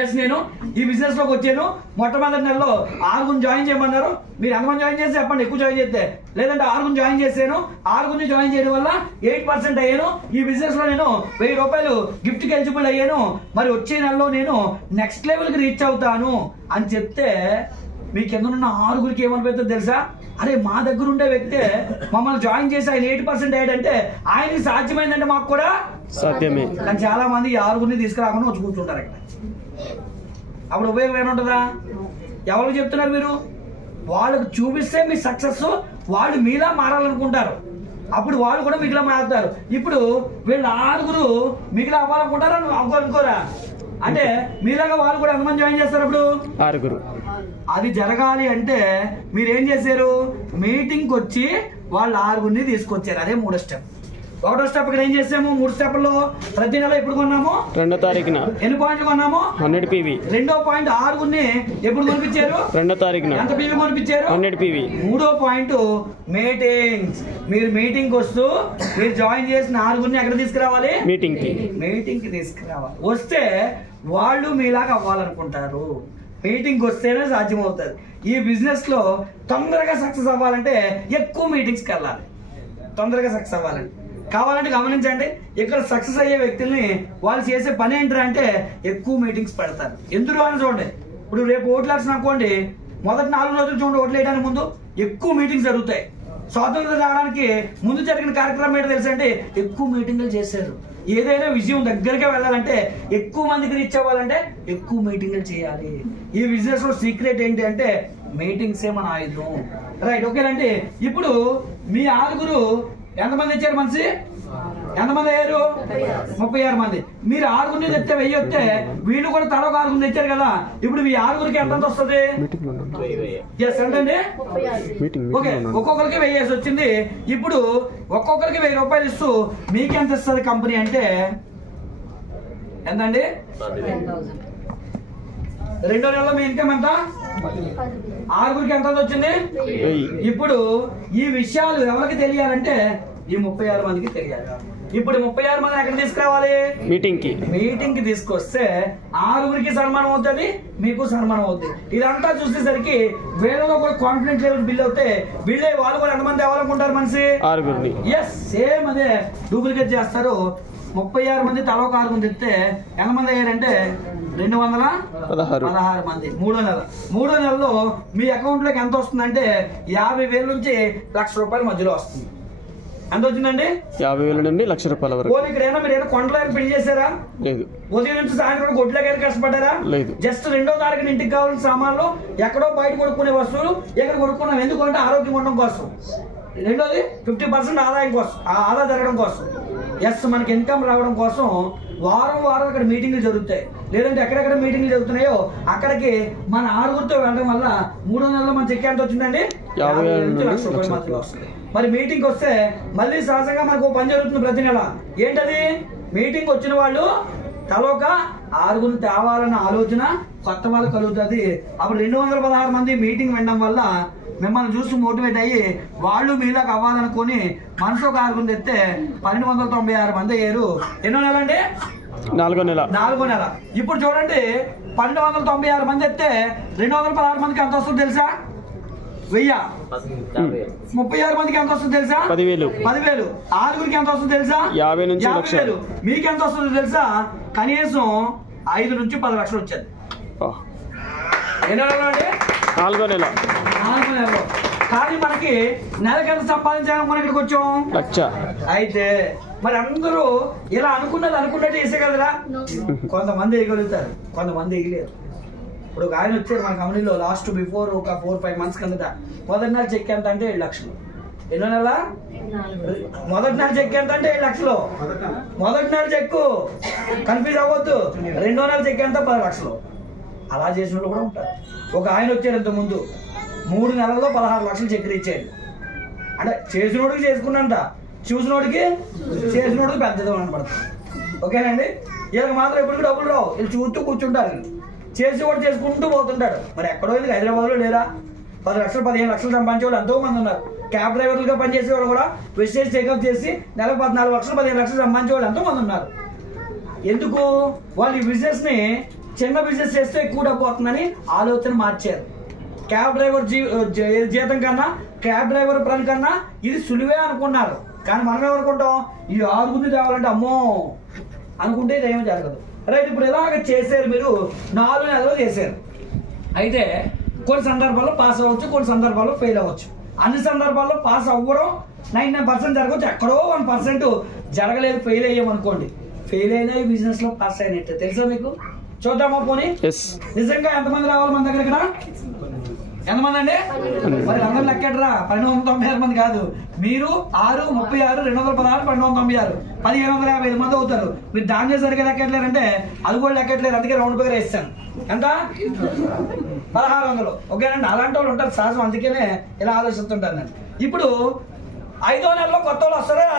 ఎస్, నేను ఈ బిజినెస్ లోకి వచ్చాను, మొట్టమొదటి నెలలో 6గురిని జాయిన్ చేయమన్నారు, మీరు ఎంతమంది జాయిన్ చేస్తే చెప్పండి, ఎక్కువ జాయిన్ చేస్తే. లేదంటే 6గురిని జాయిన్ చేశాను, 6గురిని జాయిన్ చేయడం వల్ల 8% అయ్యాను, ఈ బిజినెస్ లో నేను 1000 రూపాయలు గిఫ్ట్ కి ఎలిజిబుల్ అయ్యాను, మరి వచ్చే నెలలో నేను నెక్స్ట్ లెవెల్ కి రీచ్ అవుతాను అని చెప్తే మీ కింద ఉన్న 6గురికి ఏమనిపిస్తుందో తెలుసా? అరే మా దగ్గర ఉండే వ్యక్తే మమ్మల్ని జాయిన్ చేసి ఆయన 8% అయ్యాడంటే ఆయనకి సాధ్యమైందంటే మాకు కూడా సాధ్యమే. కానీ చాలా మంది 6గురిని తీసుకురాకుండా వచ్చి కూర్చుంటారు ఇక్కడ. అప్పుడు ఉపయోగం ఏముంటుందా? ఎవరికి చెప్తున్నారు మీరు? వాళ్ళకు చూపిస్తే మీ సక్సెస్ వాళ్ళు మీలా మారాలనుకుంటారు, అప్పుడు వాళ్ళు కూడా మిగిలిన మారుతారు. ఇప్పుడు వీళ్ళు 6గురు మిగిలిన అవ్వాలనుకుంటారా అనుకోరా? అంటే మీలాగా వాళ్ళు కూడా ఎంతమంది జాయిన్ చేస్తారు? అప్పుడు 6గురు. అది జరగాలి అంటే మీరు ఏం చేశారు? మీటింగ్కి వచ్చి వాళ్ళు 6గురిని తీసుకొచ్చారు. అదే 3వ స్టెప్. 1వ స్టెప్ ఇక్కడ ఏం చేసాము? 3 స్టెప్లో ప్రతి నెల ఎప్పుడు కొన్నాము? 2వ తారీఖున. ఎన్ని పాయింట్లు కొన్నాము? 100 PV. 2వ పాయింట్ 6గురిని ఎప్పుడు కొనిపించారు? 2వ తారీఖున. ఎంత PV కొనిపించారు? 100 PV. 3వ పాయింట్ మీటింగ్స్. మీరు మీటింగ్ వస్తూ మీరు జాయిన్ చేసిన 6గురిని ఎక్కడ తీసుకురావాలి? మీటింగ్ కి తీసుకురావాలి. వస్తే వాళ్ళు మీలాగా అవ్వాలనుకుంటారు. మీటింగ్ వస్తేనే సాధ్యం అవుతుంది. ఈ బిజినెస్ లో తొందరగా సక్సెస్ అవ్వాలంటే ఎక్కువ మీటింగ్స్కి వెళ్ళాలి. తొందరగా సక్సెస్ అవ్వాలంటే కావాలంటే గమనించండి, ఇక్కడ సక్సెస్ అయ్యే వ్యక్తుల్ని వాళ్ళు చేసే పని ఏంటంటే ఎక్కువ మీటింగ్స్ పెడతారు. ఎందుకు అని చూడండి, ఇప్పుడు రేపు ఓట్లు వేసిన అనుకోండి, మొదటి 4 రోజులు చూడండి, ఓట్లు వేయడానికి ముందు ఎక్కువ మీటింగ్స్ జరుగుతాయి. స్వాతంత్రం రావడానికి ముందు జరిగిన కార్యక్రమం ఏంటో తెలుసా అంటే ఎక్కువ మీటింగ్లు చేశారు. ఏదైనా విజయం దగ్గరగా వెళ్ళాలంటే ఎక్కువ మందికి రీచ్ అవ్వాలంటే ఎక్కువ మీటింగ్లు చేయాలి. ఈ బిజినెస్ లో సీక్రెట్ ఏంటి అంటే మీటింగ్సే మన ఆయుధం. రైట్, ఓకేనండి. ఇప్పుడు మీ 6గురు ఎంతమంది ఇచ్చారు? మనిషి ఎంతమంది అయ్యారు? 36 మంది. మీరు 6గురిని తెస్తే 1000 వస్తే వీళ్ళు కూడా తల 6గురిని తెచ్చారు కదా. ఇప్పుడు మీ 6గురికి ఎంత వస్తుంది? ఎస్ అంటే ఓకే, ఒక్కొక్కరికి 1000 వచ్చింది. ఇప్పుడు ఒక్కొక్కరికి 1000 రూపాయలు ఇస్తూ మీకెంత ఇస్తుంది కంపెనీ అంటే ఎంతండి? 2వ నెలలో మీ ఇన్కమ్ ఎంత? 6గురికి ఎంత వచ్చింది? ఇప్పుడు ఈ విషయాలు ఎవరికి తెలియాలంటే ఈ 36 మందికి తెలియాలి. ఇప్పుడు 36 మంది ఎక్కడ తీసుకురావాలి? మీటింగ్ కి తీసుకొస్తే 6గురికి సన్మానం అవుతుంది, మీకు సన్మానం అవుతుంది. ఇదంతా చూసేసరికి వీళ్ళలో కూడా కాన్ఫిడెన్స్ లెవెల్ బిల్డ్ అవుతే వీళ్ళే వాళ్ళు కూడా ఎంతమంది అవ్వాలనుకుంటారు? మనిషి 6గురిని. ఎస్, సేమ్ అదే డూప్లికేట్ చేస్తారు. 36 మంది తల 6గురిని తెస్తే ఎంతమంది అయ్యారంటే 216 మంది. 3వ నెలలో మీ అకౌంట్ లోకి ఎంత వస్తుందంటే 50,000 నుంచి 1,00,000 రూపాయల మధ్యలో వస్తుంది. ఎంత వచ్చిందండి? 50,000 నుండి 1,00,000 రూపాయల వరకు. ఇక్కడ ఏమైనా మీరు ఏమైనా కొండలో పెళ్లి చేశారా? లేదు. ఉదయం నుంచి సాయంత్రం గొడ్లకి కష్టపడ్డారా? లేదు. జస్ట్ 2వ తారీఖున ఇంటికి కావాల్సిన సామాన్లు ఎక్కడో బయట కొనుక్కునే వస్తువులు ఇక్కడ కొనుక్కున్నాం. ఎందుకంటే ఆరోగ్యం ఉండడం కోసం. రెండోది 50% ఆదాయం కోసం, ఆదా జరగడం కోసం. ఎస్, మనకి ఇన్కమ్ రావడం కోసం వారం ఇక్కడ మీటింగ్లు జరుగుతాయి. లేదంటే ఎక్కడెక్కడ మీటింగ్లు జరుగుతున్నాయో అక్కడికి మన 6గురితో వెళ్ళడం వల్ల 3వ నెలలో మన చెక్ ఎంత వచ్చిందండి? 50,000 నుంచి 1,00,000 రూపాయల మధ్యలో వస్తుంది. మరి మీటింగ్ వస్తే మళ్ళీ సహజంగా మనకు పని జరుగుతుంది ప్రతి నెల. ఏంటది? మీటింగ్ వచ్చిన వాళ్ళు తలోక 6గురిని తేవాలన్న ఆలోచన కొత్త వాళ్ళు కలుగుతుంది. అప్పుడు 216 మంది మీటింగ్ వినడం వల్ల మిమ్మల్ని చూసి మోటివేట్ అయ్యి వాళ్ళు మీలాగా అవ్వాలనుకుని మనసు 6గురిని తెస్తే 1296 మంది అయ్యారు. ఎన్నో నెల అండి? 4వ నెల. ఇప్పుడు చూడండి, 1296 మంది ఎత్తే 216 మందికి ఎంత వస్తుంది తెలుసా? 1000. 36 మందికి ఎంత వస్తుంది తెలుసా? 10,000. 6గురికి ఎంత వస్తుంది తెలుసా? 50 నుంచి 1,00,000. మీకు ఎంత వస్తుంది తెలుసా? కనీసం 5 నుంచి 10 లక్షలు వచ్చేది. ఎన్నో నెల అండి? 4వ నెల. కానీ మనకి నెలకి ఎంత సంపాదించాలని మనం ఇక్కడికి వచ్చాం? 1,00,000. అయితే మరి అందరూ ఇలా అనుకున్నట్టు వేసేయగలరా? కొంతమంది వేయగలుగుతారు, కొంతమంది వేయలేరు. ఇప్పుడు ఒక ఆయన వచ్చారు మన కంపెనీలో లాస్ట్ బిఫోర్ ఒక 4-5 మంత్స్ కిందట. మొదటి నెల చెక్ ఎంత అంటే 7 లక్షలు. ఎన్నో నెల? మొదటి నెల చెక్ ఎంత అంటే 7 లక్షలు. మొదటి నెల చెక్కు కన్ఫ్యూజ్ అవ్వద్దు. 2వ నెల చెక్ ఎంత? 10 లక్షలు. అలా చేసిన వాళ్ళు కూడా ఉంటారు. ఒక ఆయన వచ్చాడు ఇంత ముందు 3 నెలల్లో 16 లక్షలు చెక్ ఇచ్చాడు. అంటే చేసినోడికి చేసుకున్నంత, చూసినోడికి చేసినోడికి పెద్దది కనపడుతుంది. ఓకేనండి. వీళ్ళకి మాత్రం ఎప్పుడు డబ్బులు రావు, వీళ్ళు చూస్తూ కూర్చుంటారు. చేసి కూడా చేసుకుంటూ పోతుంటాడు. మరి ఎక్కడో ఇది హైదరాబాద్లో లేరా 10 లక్షలు 15 లక్షలు సంపాదించే వాళ్ళు ఎంతో మంది ఉన్నారు. క్యాబ్ డ్రైవర్లుగా పనిచేసే వాళ్ళు కూడా వెస్టేజ్ టేకప్ చేసి నెలకు 14 లక్షలు 15 లక్షలు సంపాదించే వాళ్ళు ఎంతో మంది ఉన్నారు. ఎందుకు? వాళ్ళు ఈ బిజినెస్ ని చిన్న బిజినెస్ చేస్తే ఎక్కువ డబ్బు వస్తుందని ఆలోచన మార్చారు. క్యాబ్ డ్రైవర్ జీతం కన్నా క్యాబ్ డ్రైవర్ పని కన్నా ఇది సులువే అనుకున్నారు. కానీ మనం ఏమనుకుంటాం, ఈ 6 తేవాలంటే అమ్మో అనుకుంటే ఇది ఏమీ జరగదు. రైట్, ఇప్పుడు ఇలాగ చేశారు, మీరు 4 నెలలు చేశారు. అయితే కొన్ని సందర్భాల్లో పాస్ అవ్వచ్చు, కొన్ని సందర్భాల్లో ఫెయిల్ అవ్వచ్చు. అన్ని సందర్భాల్లో పాస్ అవ్వడం 99% జరగవచ్చు, ఎక్కడో 1% జరగలేదు, ఫెయిల్ అయ్యామనుకోండి. ఫెయిల్ అయినా ఈ బిజినెస్ లో పాస్ అయినట్టు తెలుసా మీకు? చూద్దామా పోనీ నిజంగా ఎంతమంది రావాలి మన దగ్గర? ఇక్కడ ఎంతమంది అండి? మరి అందరూ లెక్కట్రా, 1296 మంది కాదు. మీరు 6, 36, 216, 1296, 1555 మంది అవుతారు. మీరు దాన్ని సరిగ్గా లెక్కట్లేరంటే అది కూడా లెక్కట్లేరు. అందుకే రౌండ్ ఫిగర్ వేస్తాను. ఎంత? 1600. ఓకేనండి, అలాంటి వాళ్ళు ఉంటారు సహజం, అందుకనే ఇలా ఆలోచిస్తుంటాను నేను. ఇప్పుడు 5వ నెలలో కొత్త వాళ్ళు వస్తారా?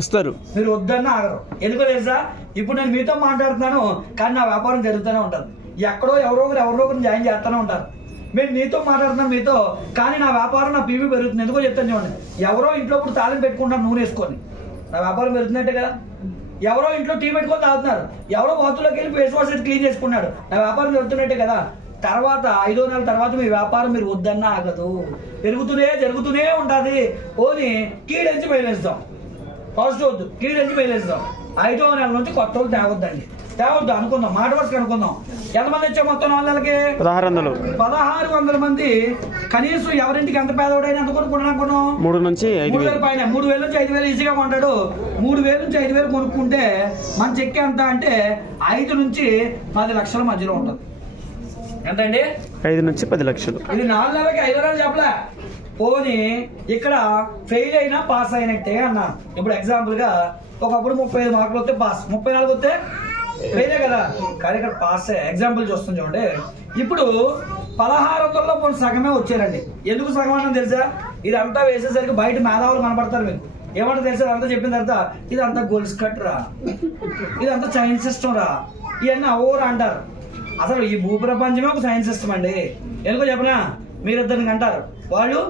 వస్తారు. మీరు వద్దన్నా ఆగరు. ఎందుకో తెలుసా? ఇప్పుడు నేను మీతో మాట్లాడుతున్నాను, కానీ నా వ్యాపారం జరుగుతూనే ఉంటుంది. ఎక్కడో ఎవరో ఒకరు జాయిన్ చేస్తూనే ఉంటారు. మేము నీతో మాట్లాడుతున్నాం మీతో, కానీ నా వ్యాపారం, నా పీవీ పెరుగుతుంది. ఎందుకో చెప్తాను చూడండి. ఎవరో ఇంట్లో ఇప్పుడు తాళం పెట్టుకుంటారు నూనె వేసుకొని, నా వ్యాపారం పెరుగుతున్నట్టే కదా. ఎవరో ఇంట్లో టీ పెట్టుకొని తాగుతున్నారు, ఎవరో బాతులోకి వెళ్ళి ఫేస్ వాష్ క్లీన్ చేసుకున్నాడు, నా వ్యాపారం పెరుగుతున్నట్టే కదా. తర్వాత 5వ నెల తర్వాత మీ వ్యాపారం మీరు వద్దన్నా ఆగదు, జరుగుతూనే ఉంటుంది. ఓని కీడెంచి బయలుస్తాం, పాజిటివ్ వద్దు, కీడెంచి బయలుస్తాం. 5వ నెల నుంచి కొత్త వాళ్ళు తేవద్దు అనుకుందాం, మాట వరుసకు అనుకుందాం. ఎంతమంది వచ్చాం మొత్తం 4 నెలలకి? 1600 మంది. కనీసం ఎవరింటికి ఎంత పేదవాడైనా ఎంత కొనుక్కుంటున్నా అనుకున్నాం? 3,000 నుంచి 5,000 పైన. 3,000 నుంచి 5,000 ఈజీగా కొంటాడు. 3,000 నుంచి 5,000 కొనుక్కుంటే మన చెక్ ఎంత అంటే 5 నుంచి 10 లక్షల మధ్యలో ఉంటుంది. ఎంతండి? 5 నుంచి 10 లక్షలు. ఇది 4 నెలలకి 5 నెలలు చెప్పలే. పోనీ ఇక్కడ ఫెయిల్ అయినా పాస్ అయినట్టే అన్నా. ఇప్పుడు ఎగ్జాంపుల్ గా ఒకప్పుడు 35 మార్కులు వస్తే పాస్, 34 వస్తే ఫెయిలే కదా. కానీ ఇక్కడ పాస్. ఎగ్జాంపుల్ చూస్తాం చూడండి. ఇప్పుడు 1600లో కొన్ని సగమే వచ్చారండి. ఎందుకు సగం అన్నా తెలుసా? ఇదంతా వేసేసరికి బయట మేధావులు కనపడతారు. మీకు ఏమంటారు తెలుసా? అంతా చెప్పిన తర్వాత ఇదంతా గోల్స్ కట్ రా, ఇదంతా సైన్స్ సిస్టమ్ రా, ఇవన్నీ అవోరా అంటారు. అసలు ఈ భూప్రపంచమే ఒక సైన్స్ సిస్టమ్ అండి. ఎందుకో చెప్పనా? మీరు 2 అంటారు, వాళ్ళు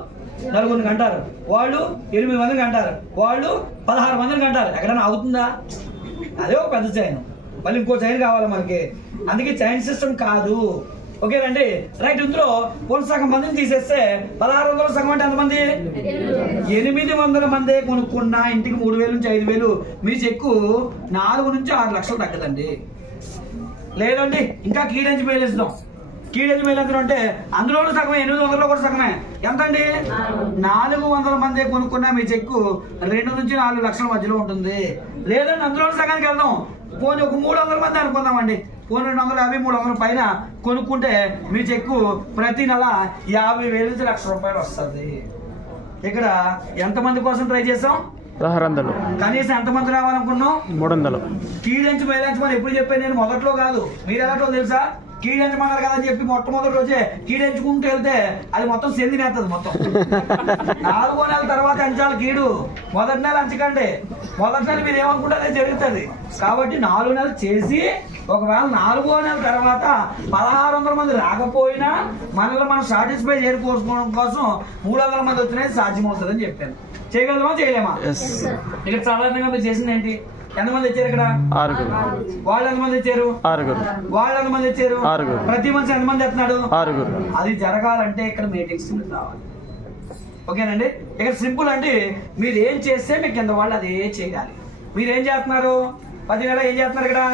4 అంటారు, వాళ్ళు 8 మందికి అంటారు, వాళ్ళు 16 మందికి అంటారు. ఎక్కడైనా అవుతుందా? అదే ఒక పెద్ద చైన్. మళ్ళీ ఇంకో చైన్ కావాలి మనకి. అందుకే చైన్ సిస్టమ్ కాదు. ఓకేనండి, రైట్. ఇందులో సగం మందిని తీసేస్తే 1600 సగం అంటే ఎంతమంది? 800 మంది కొనుక్కున్న ఇంటికి 3,000 నుంచి 5,000 మీ చెక్కు 4 నుంచి 6 లక్షలు తగ్గదండి. లేదండి ఇంకా కీడెంచి మేలేస్తాం. కీడెంచి మేలేస్తాం అంటే అందులోనూ సగమే, 800లో కూడా సగమే. ఎంత అండి? 400 మంది కొనుక్కున్నా మీ చెక్కు 2 నుంచి 4 లక్షల మధ్యలో ఉంటుంది. లేదండి అందులో సగానికి వెళ్దాం. పోనీ ఒక 300 మంది అనుకుందామండి. పోనీ 250, 300 పైన కొనుక్కుంటే మీ చెక్కు ప్రతి నెల 50,000 నుంచి ₹1,00,000 వస్తుంది. ఇక్కడ ఎంతమంది కోసం ట్రై చేసాం? 1600. కనీసం ఎంతమంది రావాలనుకున్నాం? 300. కీడెంచి మేలేంచమని ఎప్పుడు చెప్పాను నేను? మొదట్లో కాదు. మీరు ఎలాంటో తెలుసా? కీడెంచమన్నారు కదా అని చెప్పి మొట్టమొదటి రోజే కీడెంచుకుంటూ వెళ్తే అది మొత్తం చెందినేస్తుంది. మొత్తం 4వ నెల తర్వాత అంచాలి కీడు. మొదటి నెల అంచకండి. మొదటి నెల మీరు ఏమనుకుంటే అదే జరుగుతుంది. కాబట్టి 4 నెలలు చేసి ఒకవేళ 4వ నెల తర్వాత 1600 మంది రాకపోయినా మనల్ని మనం సాటిస్ఫై చేసుకోవడం కోసం 300 మంది వచ్చినది సాధ్యమవుతుంది అని చెప్పాను. చేయగలమా చేయలేమా? ఇక్కడ సాధారణంగా మీరు చేసింది ఏంటి? ఎంతమంది వచ్చారు ఇక్కడ? 6. వాళ్ళు ఎంతమంది వచ్చారు? 6. వాళ్ళు ఎంతమంది వచ్చారు? 6. ప్రతి మనిషి ఎంతమంది వస్తున్నాడు? 6. అది జరగాలంటే ఇక్కడ మీటింగ్స్ రావాలి. ఓకేనండి, ఇక్కడ సింపుల్ అంటే మీరు ఏం చేస్తే మీకు కింద వాళ్ళు అదే చేయాలి. మీరు ఏం చేస్తున్నారు? 10 నెలలు ఏం చేస్తున్నారు? ఇక్కడ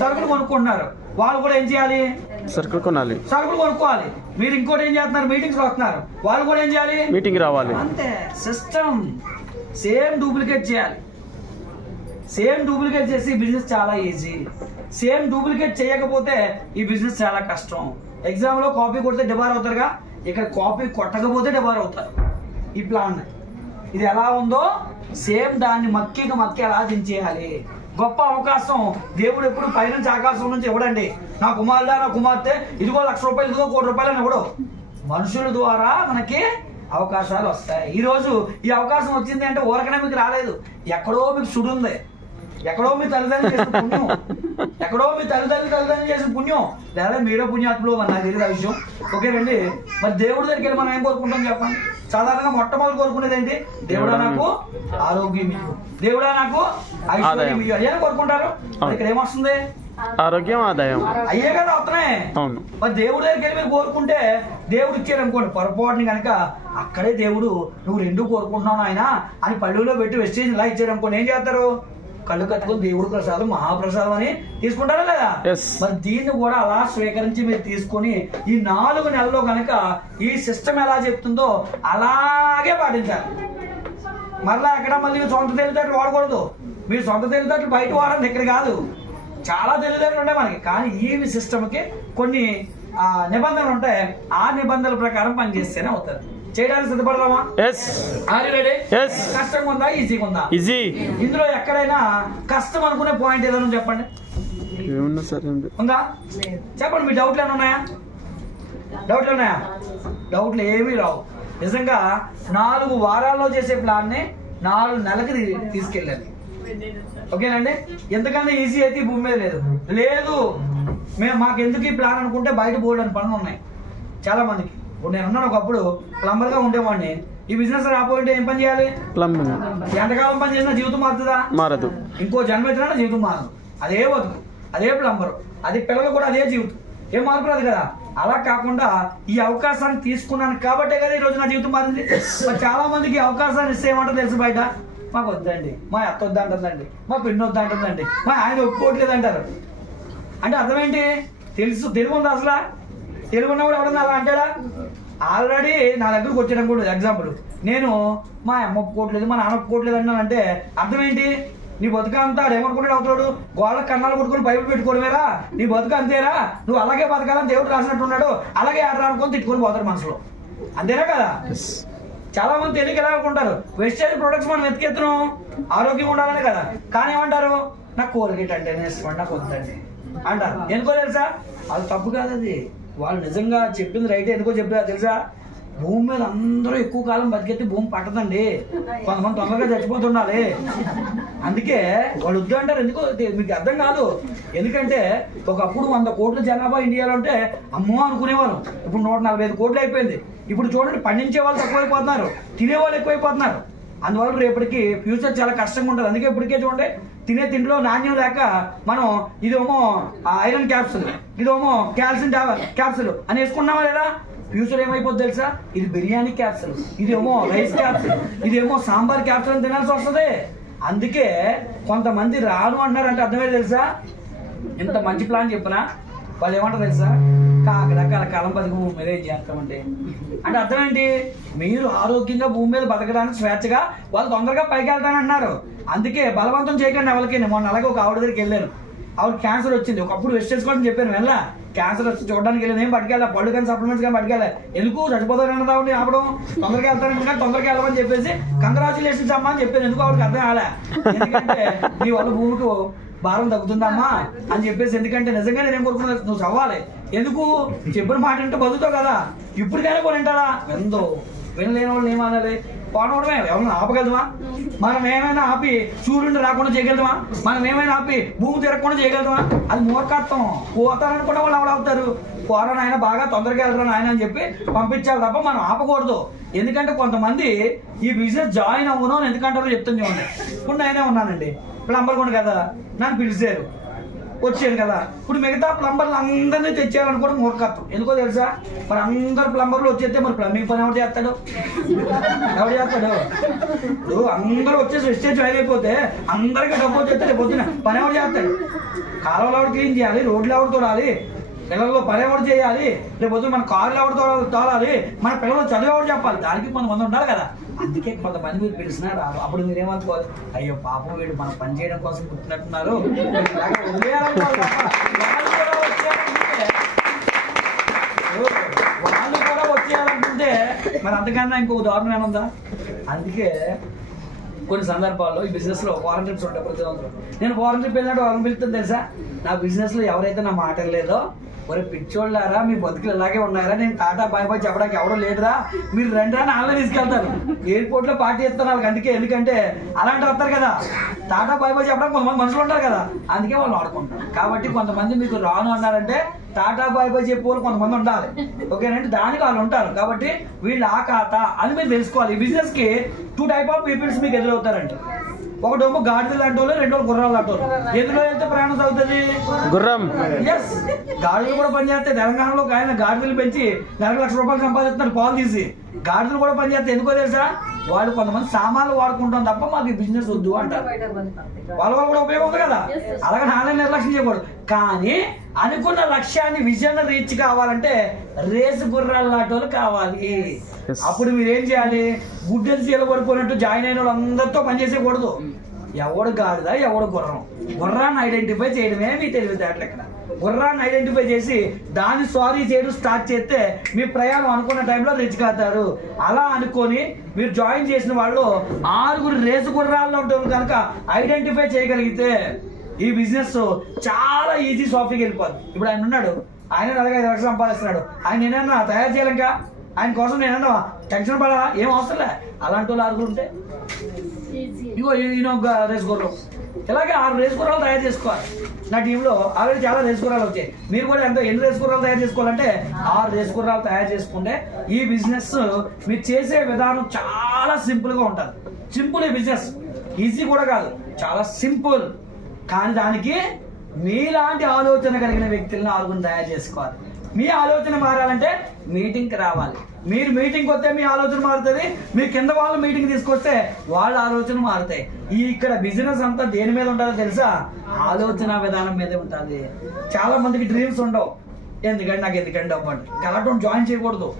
సరుకులు కొనుక్కుంటున్నారు. వాళ్ళు కూడా ఏం చేయాలి? సరుకులు కొనాలి, సరుకులు కొనుక్కోవాలి. మీరు ఇంకోటి ఏం చేస్తున్నారు? మీటింగ్స్ వస్తున్నారు. వాళ్ళు కూడా ఏం చేయాలి? మీటింగ్ రావాలి. అంతే. సిస్టమ్ సేమ్ డూప్లికేట్ చేయాలి. సేమ్ డూప్లికేట్ చేసి బిజినెస్ చాలా ఈజీ. సేమ్ డూప్లికేట్ చేయకపోతే ఈ బిజినెస్ చాలా కష్టం. ఎగ్జామ్ లో కాపీ కొడితే డిబార్ అవుతారుగా, ఇక్కడ కాపీ కొట్టకపోతే డిబార్ అవుతారు. ఈ ప్లాన్ ఇది ఎలా ఉందో సేమ్ దాన్ని మక్కి ఎలా దించేయాలి. గొప్ప అవకాశం దేవుడు ఎప్పుడు పైనుంచి ఆకాశం నుంచి ఇవ్వడండి. నా కుమారుడా, నా కుమార్తె, ఇదిగో ₹1,00,000, ఇదిగో ₹1,00,000 అని ఇవ్వడు. మనుషుల ద్వారా మనకి అవకాశాలు వస్తాయి. ఈ రోజు ఈ అవకాశం వచ్చింది అంటే ఊరకనే మీకు రాలేదు, ఎక్కడో మీకు సుడు ఉంది. ఎక్కడో మీ తల్లిదండ్రులు చేసిన పుణ్యం, ఎక్కడో మీ తల్లిదండ్రులు చేసిన పుణ్యం, లేదా మీరే పుణ్యాత్ములు అని నాకు తెలియదు ఆ విషయం. ఓకేనండి. మరి దేవుడి దగ్గరికి వెళ్ళి మనం ఏం కోరుకుంటాం చెప్పండి? సాధారణంగా మొట్టమొదటి కోరుకునేది ఏంటి? దేవుడా నాకు ఆరోగ్యం ఇవ్వు, దేవుడా నాకు ఐశ్వర్యం ఇవ్వు అని కోరుకుంటారు. ఇక్కడ ఏమొస్తుంది? ఆరోగ్యం, ఆదాయం. అయ్యే కదా వస్తున్నాయి. మరి దేవుడి దగ్గరికి వెళ్ళి మీరు కోరుకుంటే దేవుడు ఇచ్చాడు అనుకోండి, పొరపాటుని కనుక అక్కడే దేవుడు నువ్వు రెండు కోరుకుంటున్నావు ఆయన అని పళ్ళులో పెట్టి వెస్టేజ్ ఇలా ఇచ్చాడు అనుకోండి, ఏం చేస్తారు? కళ్ళు కట్టుకుని దేవుడు ప్రసాదం మహాప్రసాదం అని తీసుకుంటారా లేదా? మరి దీన్ని కూడా అలా స్వీకరించి మీరు తీసుకొని ఈ 4 నెలల్లో కనుక ఈ సిస్టమ్ ఎలా చెప్తుందో అలాగే పాటించాలి. మరలా ఎక్కడ మళ్ళీ సొంత తెలివితేటలు వాడకూడదు. మీరు సొంత తెలివితేటలు బయట వాడండి, ఇక్కడ కాదు. చాలా తెలివితేటలు ఉంటాయి మనకి, కానీ ఈ సిస్టమ్కి కొన్ని నిబంధనలు ఉంటాయి. ఆ నిబంధనల ప్రకారం పనిచేస్తేనే అవుతారు. చేయడానికి సిద్ధపడదామా? కష్టంగా ఉందా, ఈజీగా ఉందా? ఈజీ. ఇందులో ఎక్కడైనా కష్టం అనుకునే పాయింట్ ఏదైనా చెప్పండి. ఉందా? చెప్పండి. మీ డౌట్లు ఏమైనా ఉన్నాయా? డౌట్లు ఏమీ రావు. నిజంగా 4 వారాల్లో చేసే ప్లాన్ని 4 నెలలకి తీసుకెళ్ళాలి. ఓకేనండి. ఎంతకన్నా ఈజీ అయితే భూమి మీద లేదు. మాకు ఎందుకు ఈ ప్లాన్ అనుకుంటే బయట బోర్డు అని పనులు ఉన్నాయి చాలా మందికి. ఇప్పుడు నేను ఉన్నాను, ఒకప్పుడు ప్లంబర్ గా ఉండేవాడిని. ఈ బిజినెస్ రాబోయింటే ఏం పని చేయాలి? ప్లంబింగ్. ఎంతకాలం పని చేసినా జీవితం మారుతుందా? మారదు. ఇంకో జన్మ ఎత్తినా జీవితం మారదు. అదే బతుకు, అదే ప్లంబర్, అది పిల్లలు కూడా అదే జీవితం, ఏం మార్పు రాదు కదా. అలా కాకుండా ఈ అవకాశాన్ని తీసుకున్నాను కాబట్టే కదా ఈ రోజు నా జీవితం మారింది. మరి చాలా మందికి ఈ అవకాశాన్ని ఇస్తే ఏమంటారు తెలుసు? బయట మాకు వద్దండి, మా అత్త వద్దంటుందండి, మా పిన్ని వద్దంటుందండి, మా ఆయన ఒప్పుకోవట్లేదు అంటారు. అంటే అర్థం ఏంటి? తెలుగు ఉంది అసలు? తెలుగు ఉన్నవాడు ఎవడన్నా అలా అంటాడా? ఆల్రెడీ నా దగ్గరకు వచ్చాడు కూడా ఎగ్జాంపుల్, నేను మా అమ్మ ఒప్పుకోవట్లేదు, మా నాన్న ఒప్పుకోవట్లేదు అన్నానంటే అర్థం ఏంటి? నీ బతుక అంతా ఏమనుకుంటాడు అవుతాడు? గోళ్ళ కన్నాలు కొట్టుకుని బైబిల్ పెట్టుకోవడమేరా నీ బతుక, అంతేరా, నువ్వు అలాగే బతకాలని దేవుడు రాసినట్టున్నాడు, అలాగే ఆడరా అనుకొని తిట్టుకొని పోతారు మనసులో. అంతేనా కదా? చాలా మంది తెలియక ఎలా అనుకుంటారు? వెస్టేజ్ ప్రొడక్ట్స్ మనం ఎత్తుకెత్తున్నాం ఆరోగ్యంగా ఉండాలనే కదా. కానీ ఏమంటారు? నాకు కోల్గేట్ అంటేనే ఇష్టం, నాకు వద్దండి అంటారు. ఎందుకో తెలుసా? అది తప్పు కాదు. అది వాళ్ళు నిజంగా చెప్పింది రైట్. ఎందుకో చెప్పారు తెలుసా? భూమి మీద అందరూ ఎక్కువ కాలం బతికెత్తి భూమి పట్టదండి, కొంతమంది తొందరగా చచ్చిపోతుండాలి. అందుకే వాళ్ళు వద్దు అంటారు. ఎందుకో మీకు అర్థం కాదు. ఎందుకంటే ఒకప్పుడు 100 కోట్ల జనాభా ఇండియాలో ఉంటే అమ్మో అనుకునేవాళ్ళు. ఇప్పుడు 145 కోట్లు అయిపోయింది. ఇప్పుడు చూడండి, పండించే వాళ్ళు తక్కువైపోతున్నారు, తినేవాళ్ళు ఎక్కువైపోతున్నారు. అందువల్ల రేపటికి ఫ్యూచర్ చాలా కష్టంగా ఉంటుంది. అందుకే ఇప్పటికే చూడండి, తినే తిండిలో నాణ్యం లేక మనం ఇదేమో ఐరన్ క్యాప్సుల్, ఇదేమో కాల్షియం క్యాప్సుల్ అని వేసుకున్నామా లేదా? ఫ్యూచర్ ఏమైపోద్ది తెలుసా? ఇది బిర్యానీ క్యాప్సుల్, ఇదేమో రైస్ క్యాప్సుల్, ఇదేమో సాంబార్ క్యాప్సుల్ అని తినాల్సి వస్తుంది. అందుకే కొంతమంది రాను అంటారంటే అర్థమే తెలుసా? ఇంత మంచి ప్లాన్ చెప్పినా వాళ్ళు ఏమంటారు తెలుసా? కాకరకాల కాలం బతికి భూమి మీద ఏం చేస్తామంటే అంటే అర్థం ఏంటి? మీరు ఆరోగ్యంగా భూమి మీద బతకడానికి స్వేచ్ఛగా, వాళ్ళు తొందరగా పైకి వెళ్తానంటున్నారు. అందుకే బలవంతం చేయకండి ఎవరికి. మొన్న అలాగే ఒక ఆవిడ దగ్గరికి వెళ్ళాను, ఆవిడ క్యాన్సర్ వచ్చింది. ఒకప్పుడు వెస్ట్ చేసుకోవాలని చెప్పాను, వెళ్ళా క్యాన్సర్ వచ్చి చూడడానికి వెళ్ళాను. ఏం పట్టుకెళ్ళా, పళ్ళు కానీ సప్లిమెంట్స్ కానీ పట్టుకెళ్ళా. ఎందుకు? చచ్చిపోతారన్న ఆవిడ ఆపడం, తొందరగా వెళ్తానంటే తొందరగా వెళ్ళమని చెప్పేసి కంగ్రాచులేషన్స్ అమ్మా అని చెప్పాను. ఎందుకు? ఆవిడకి అర్థం కాలే. ఎందుకంటే నీ వల్ల భూమికి భారం తగ్గుతుందమ్మా అని చెప్పేసి. ఎందుకంటే నిజంగా నేనేం కోరుకున్నా, నువ్వు చదవాలి. ఎందుకు? చెప్పిన మాట అంటే బతుకుతావు కదా. ఇప్పటికైనా కొని వింటారా? ఎంతో వినలేని వాళ్ళు ఏమనాలి? పోనవడమే. ఎవరైనా ఆపగలమా? మనం ఏమైనా ఆపి సూర్యుడిని రాకుండా చేయగలమా? మనం ఏమైనా ఆపి భూమి తిరగకుండా చేయగలమా? అది మూర్ఖత్వం. పోతారనుకుంటే వాళ్ళు ఎవడవుతారు? పోరాని ఆయన బాగా తొందరగా వెళ్తారు ఆయన అని చెప్పి పంపించాలి తప్ప మనం ఆపకూడదు. ఎందుకంటే కొంతమంది ఈ బిజినెస్ జాయిన్ అవ్వను అని ఎందుకంటారో చెప్తాను చూడండి. ఇప్పుడు నేనే ఉన్నానండి, ప్లంబర్ కూడా కదా, నన్ను పిలిచారు, వచ్చాను కదా. ఇప్పుడు మిగతా ప్లంబర్లు అందరినీ తెచ్చారనుకోవడం మూర్ఖత్వం. ఎందుకో తెలుసా? మరి అందరు ప్లంబర్లు వచ్చేస్తే మరి ప్లంబింగ్ పని ఎవరు చేస్తాడు? ఇప్పుడు అందరూ వచ్చేసి వెస్టేజ్ జాయిన్ అయిపోతే అందరికీ డబ్బు వచ్చేస్తే పొద్దున పని ఎవరు చేస్తాడు? కాలువలు ఎవరు క్లీన్ చేయాలి, రోడ్లు ఎవరు తోడాలి, పిల్లల్లో పని ఎవరు చేయాలి, లేకపోతే మన కార్లు ఎవరు తోలాలి, మన పిల్లలు చదువు ఎవరు చెప్పాలి, దానికి కొంతమంది ఉండాలి కదా. అందుకే కొంతమంది మీరు పిలిచినా రాదు. అప్పుడు మీరేమనుకోవాలి? అయ్యో పాపం వీళ్ళు మనం పని చేయడం కోసం పుట్టినట్టున్నారు, వాళ్ళు కూడా వచ్చేయాలనుకుంటే మరి అంతకన్నా ఇంకొక దారుణం ఏముందా? అందుకే కొన్ని సందర్భాల్లో ఈ బిజినెస్ లో ఫారెన్ ట్రిప్స్ ఉంటాయి. ప్రతి సంవత్సరం నేను ఫారెన్ ట్రిప్ వెళ్ళినట్టు వాళ్ళని పిలుస్తుంది తెలుసా? నా బిజినెస్ లో ఎవరైతే నా మాట లేదో ఒరే పిచ్చోళ్ళారా, మీ బతుకులు ఇలాగే ఉన్నారా, నేను టాటా బాయ్ బాయ్ చెప్పడానికి ఎవడో లేదురా, మీరు రండి అని వాళ్ళే తీసుకెళ్తారు. ఎయిర్పోర్ట్ లో పార్టీ ఇస్తారు వాళ్ళకి. అందుకే ఎందుకంటే అలాంటి వస్తారు కదా, టాటా బాయ్ బాయ్ చెప్పడానికి కొంతమంది మనుషులు ఉంటారు కదా, అందుకే వాళ్ళు ఆడుకుంటారు. కాబట్టి కొంతమంది మీకు రాను అన్నారంటే టాటా బాయ్ బాయ్ చెప్పే వాళ్ళు కొంతమంది ఉండాలి, ఓకేనండి. దానికి వాళ్ళు ఉంటారు. కాబట్టి వీళ్ళు ఆ ఖాతా అని మీరు తెలుసుకోవాలి. ఈ బిజినెస్ కి 2 టైప్ ఆఫ్ పీపుల్స్ మీకు ఎదురవుతారండి. ఒకటేమో గాడిదలు లాంటి వాళ్ళు, రెండో గుర్రాలు లాంటి వాళ్ళు. ఎందులో వెళ్తే ప్రయాణం సాగుతుంది? గుర్రం. ఎస్, గాడిదలు కూడా పనిచేస్తే తెలంగాణలో ఆయన గాడిదలు పెంచి నెలకు ₹1,00,000 సంపాదిస్తున్నారు పాలు తీసి. గాడిదలు కూడా పనిచేస్తే ఎందుకో తెలుసా, వాళ్ళు కొంతమంది సామాన్లు వాడుకుంటాం తప్ప మాకు ఈ బిజినెస్ వద్దు అంటారు. వాళ్ళ కూడా ఉపయోగం ఉంది కదా, అలాగే నాన్న నిర్లక్ష్యం చేయకూడదు. కానీ అనుకున్న లక్ష్యాన్ని విజన్ రీచ్ కావాలంటే రేసు గుర్రాలు లాంటి వాళ్ళు కావాలి. అప్పుడు మీరేం చేయాలి? గుడ్డెలు చీల పడిపోయినట్టు జాయిన్ అయిన వాళ్ళు అందరితో పనిచేసేయకూడదు. ఎవడు గాడిదా ఎవడు గుర్రం, గుర్రాన్ని ఐడెంటిఫై చేయడమే మీ తెలివితేటలు. ఇక్కడ గుర్రాన్ని ఐడెంటిఫై చేసి దాన్ని సారీ చేయడం స్టార్ట్ చేస్తే మీ ప్రయాణం అనుకున్న టైంలో రీచ్ కాతారు. అలా అనుకొని మీరు జాయిన్ చేసిన వాళ్ళు 6 రేసు గుర్రాల్లో ఉంటుంది కనుక ఐడెంటిఫై చేయగలిగితే ఈ బిజినెస్ చాలా ఈజీ సాఫీకి వెళ్ళిపోద్ది. ఇప్పుడు ఆయన ఉన్నాడు, ఆయన 45 లక్షలు సంపాదిస్తున్నాడు. ఆయన నేనన్నా తయారు చేయాలంకా, ఆయన కోసం నేనన్నా టెన్షన్ పడాలా, ఏం అవసరం లే. అలాంటి వాళ్ళు 6 ఉంటే ఇగో ఈయన ఒక రేసు గుర్రం, ఇలాగే 6 రేసు గుర్రాలు తయారు చేసుకోవాలి. నా టీంలో ఆల్రెడీ చాలా రేసు గుర్రాలు వచ్చాయి. మీరు కూడా ఎన్ని రేసు గుర్రాలు తయారు చేసుకోవాలంటే 6 రేసు గుర్రాలు తయారు చేసుకుంటే ఈ బిజినెస్ మీరు చేసే విధానం చాలా సింపుల్ గా ఉంటుంది. సింపుల్ ఈ బిజినెస్, ఈజీ కూడా కాదు, చాలా సింపుల్. కానీ దానికి మీలాంటి ఆలోచన కలిగిన వ్యక్తులను 6 తయారు చేసుకోవాలి. మీ ఆలోచన మారాలంటే మీటింగ్కి రావాలి. మీరు మీటింగ్కి వస్తే మీ ఆలోచన మారుతుంది, మీ కింద వాళ్ళు మీటింగ్ తీసుకొస్తే వాళ్ళ ఆలోచన మారుతాయి. ఇక్కడ బిజినెస్ అంతా దేని మీద ఉంటుందో తెలుసా? ఆలోచన విధానం మీదే ఉంటుంది. చాలా మందికి డ్రీమ్స్ ఉండవు, ఎందుకంటే నాకు ఎందుకంటే డబ్బు అంటే కలెక్టర్ జాయిన్ చేయకూడదు.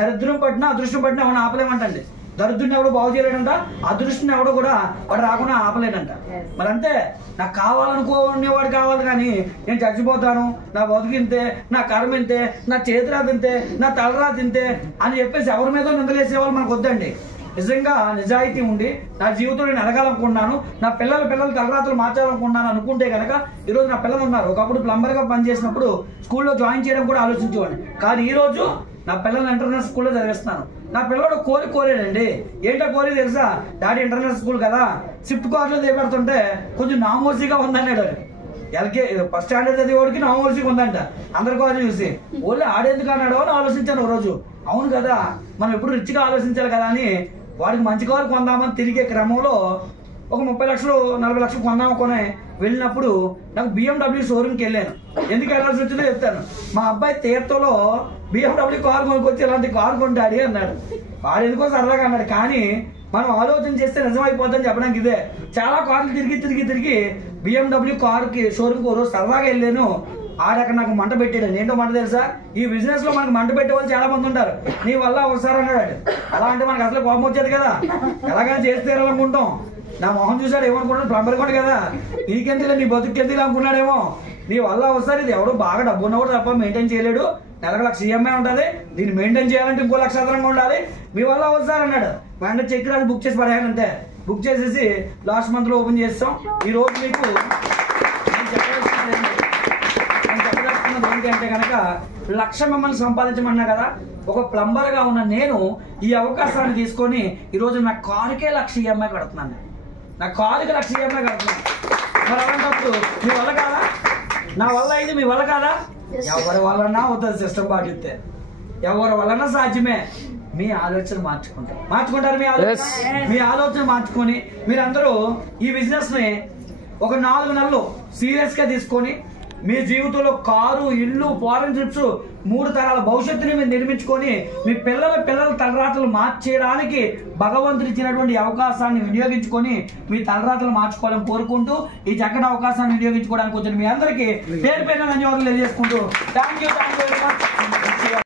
దరిద్రం పట్టినా అదృష్టం పట్టినా ఎవరిని ఆపలేమంటండి. దరిద్రుని ఎవడో బాగు చేయలేడంట, అదృష్టిని ఎవడో కూడా వాడు రాకుండా ఆపలేడంట. మరి అంతే, నాకు కావాలనుకోనేవాడు కావాలి, కానీ నేను చచ్చిపోతాను, నా బతుకింతే, నా కర్మ ఇంతే, నా చేతిరా తింతే, నా తలరా తింతే అని చెప్పేసి ఎవరి మీద నిందలేసేవాళ్ళు మనకు వద్దండి. నిజంగా నిజాయితీ ఉండి నా జీవితంలో నేను ఎదగాలనుకున్నాను, నా పిల్లల తలరాత్రులు మార్చాలనుకున్నాను అనుకుంటే కనుక ఈరోజు నా పిల్లలు ఉన్నారు. ఒకప్పుడు ప్లంబర్గా పనిచేసినప్పుడు స్కూల్లో జాయిన్ చేయడం కూడా ఆలోచించేవాడిని, కానీ ఈరోజు నా పిల్లల్ని ఇంటర్నేషనల్ స్కూల్లో చదివిస్తున్నాను. నా పిల్లడు కోరాడండి. ఏంటో కోరి తెలుసా? డాడీ ఇంటర్నేషనల్ స్కూల్ కదా, షిఫ్ట్ కార్లో చేపెడుతుంటే కొంచెం నామోర్సీగా ఉందన్నాడు. ఫస్ట్ స్టాండర్డ్ చదివేవాడికి నామోర్సీగా ఉందంట. అందరి కోరి చూసి ఓన్లీ ఆడేందుకు అన్నాడో అని ఆలోచించాను ఒక రోజు. అవును కదా, మనం ఎప్పుడు రిచ్గా ఆలోచించాలి కదా అని వాడికి మంచి కారు కొందామని తిరిగే క్రమంలో ఒక 30 లక్షలు 40 లక్షలు కొందామనుకొని వెళ్ళినప్పుడు నాకు BMW షోరూమ్కి వెళ్ళాను. ఎందుకు వెళ్ళాల్సి వచ్చిందో చెప్తాను. మా అబ్బాయి తీర్థంలో BMW కారు కొనుక్కొచ్చి ఇలాంటి కారు కొంటాడు అన్నాడు. వాడు ఎందుకో సరదాగా అన్నాడు, కానీ మనం ఆలోచన చేస్తే నిజమైపోద్దని చెప్పడానికి ఇదే. చాలా కార్లు తిరిగి BMW కారుకి షోరూమ్కి రోజు సరదాగా వెళ్ళాను. ఆడక్కడ నాకు మంట పెట్టాడు. ఏంటో మంట తెలుసా? ఈ బిజినెస్ లో మనకు మంట పెట్టే వాళ్ళు చాలా మంది ఉంటారు. నీ వల్ల ఒకసారి అన్నాడు. అలా అంటే మనకు అసలు కోపం వచ్చేది కదా, ఎలాగైనా చేస్తే అనుకుంటాం. నా మొహం చూసాడు, ఏమనుకుంటాడు, ప్లంబర్ కూడా కదా, నీకెందుకు నీ బతుకెందుకు అనుకున్నాడేమో. నీ వల్ల ఒకసారి ఇది ఎవడో బాగా డబ్బు ఉన్నవాడు తప్ప మెయింటైన్ చేయలేడు, నెలకు 1,00,000 ఈఎంఐ ఉంటుంది, దీన్ని మెయింటైన్ చేయాలంటే ఇంకో 1,00,000 అదనంగా ఉండాలి, మీ వల్ల ఒకసారి అన్నాడు. వెంటనే చెక్ రాసి బుక్ చేసి పడేయాలి. అంతే, బుక్ చేసేసి లాస్ట్ మంత్ లో ఓపెన్ చేస్తాం. ఈ రోజు మీకు ఏంటంటే కనుక 1,00,000 మిమ్మల్ని సంపాదించమన్నా కదా, ఒక ప్లంబర్ గా ఉన్న నేను ఈ అవకాశాన్ని తీసుకొని ఈరోజు నా కారుకే 1,00,000 ఈఎంఐ కడుతున్నాను. నా కారుకి 1,00,000 ఈఎంఐ కడుతున్నాను. మరి అలాంటప్పుడు మీ వల్ల కాదా? నా వల్ల ఇది మీ వల్ల కాదా? ఎవరి వల్లన్నా అవుతుంది. సిస్టమ్ పాటిస్తే ఎవరి వల్లన్నా సాధ్యమే. మీ ఆలోచన మార్చుకుంటారు. మీ ఆలోచన మార్చుకొని మీరందరూ ఈ బిజినెస్ ని ఒక 4 నెలలు సీరియస్ గా తీసుకొని మీ జీవితంలో కారు, ఇల్లు, ఫారెన్ ట్రిప్స్, 3 తరాల భవిష్యత్తుని మీరు నిర్మించుకొని మీ పిల్లల తలరాతలు మార్చేయడానికి భగవంతుడు ఇచ్చినటువంటి అవకాశాన్ని వినియోగించుకొని మీ తలరాతలు మార్చుకోవాలని కోరుకుంటూ ఈ చక్కటి అవకాశాన్ని వినియోగించుకోవడానికి వచ్చిన మీ అందరికీ పేరు ధన్యవాదాలు తెలియజేసుకుంటూ థ్యాంక్ యూ వెరీ మచ్.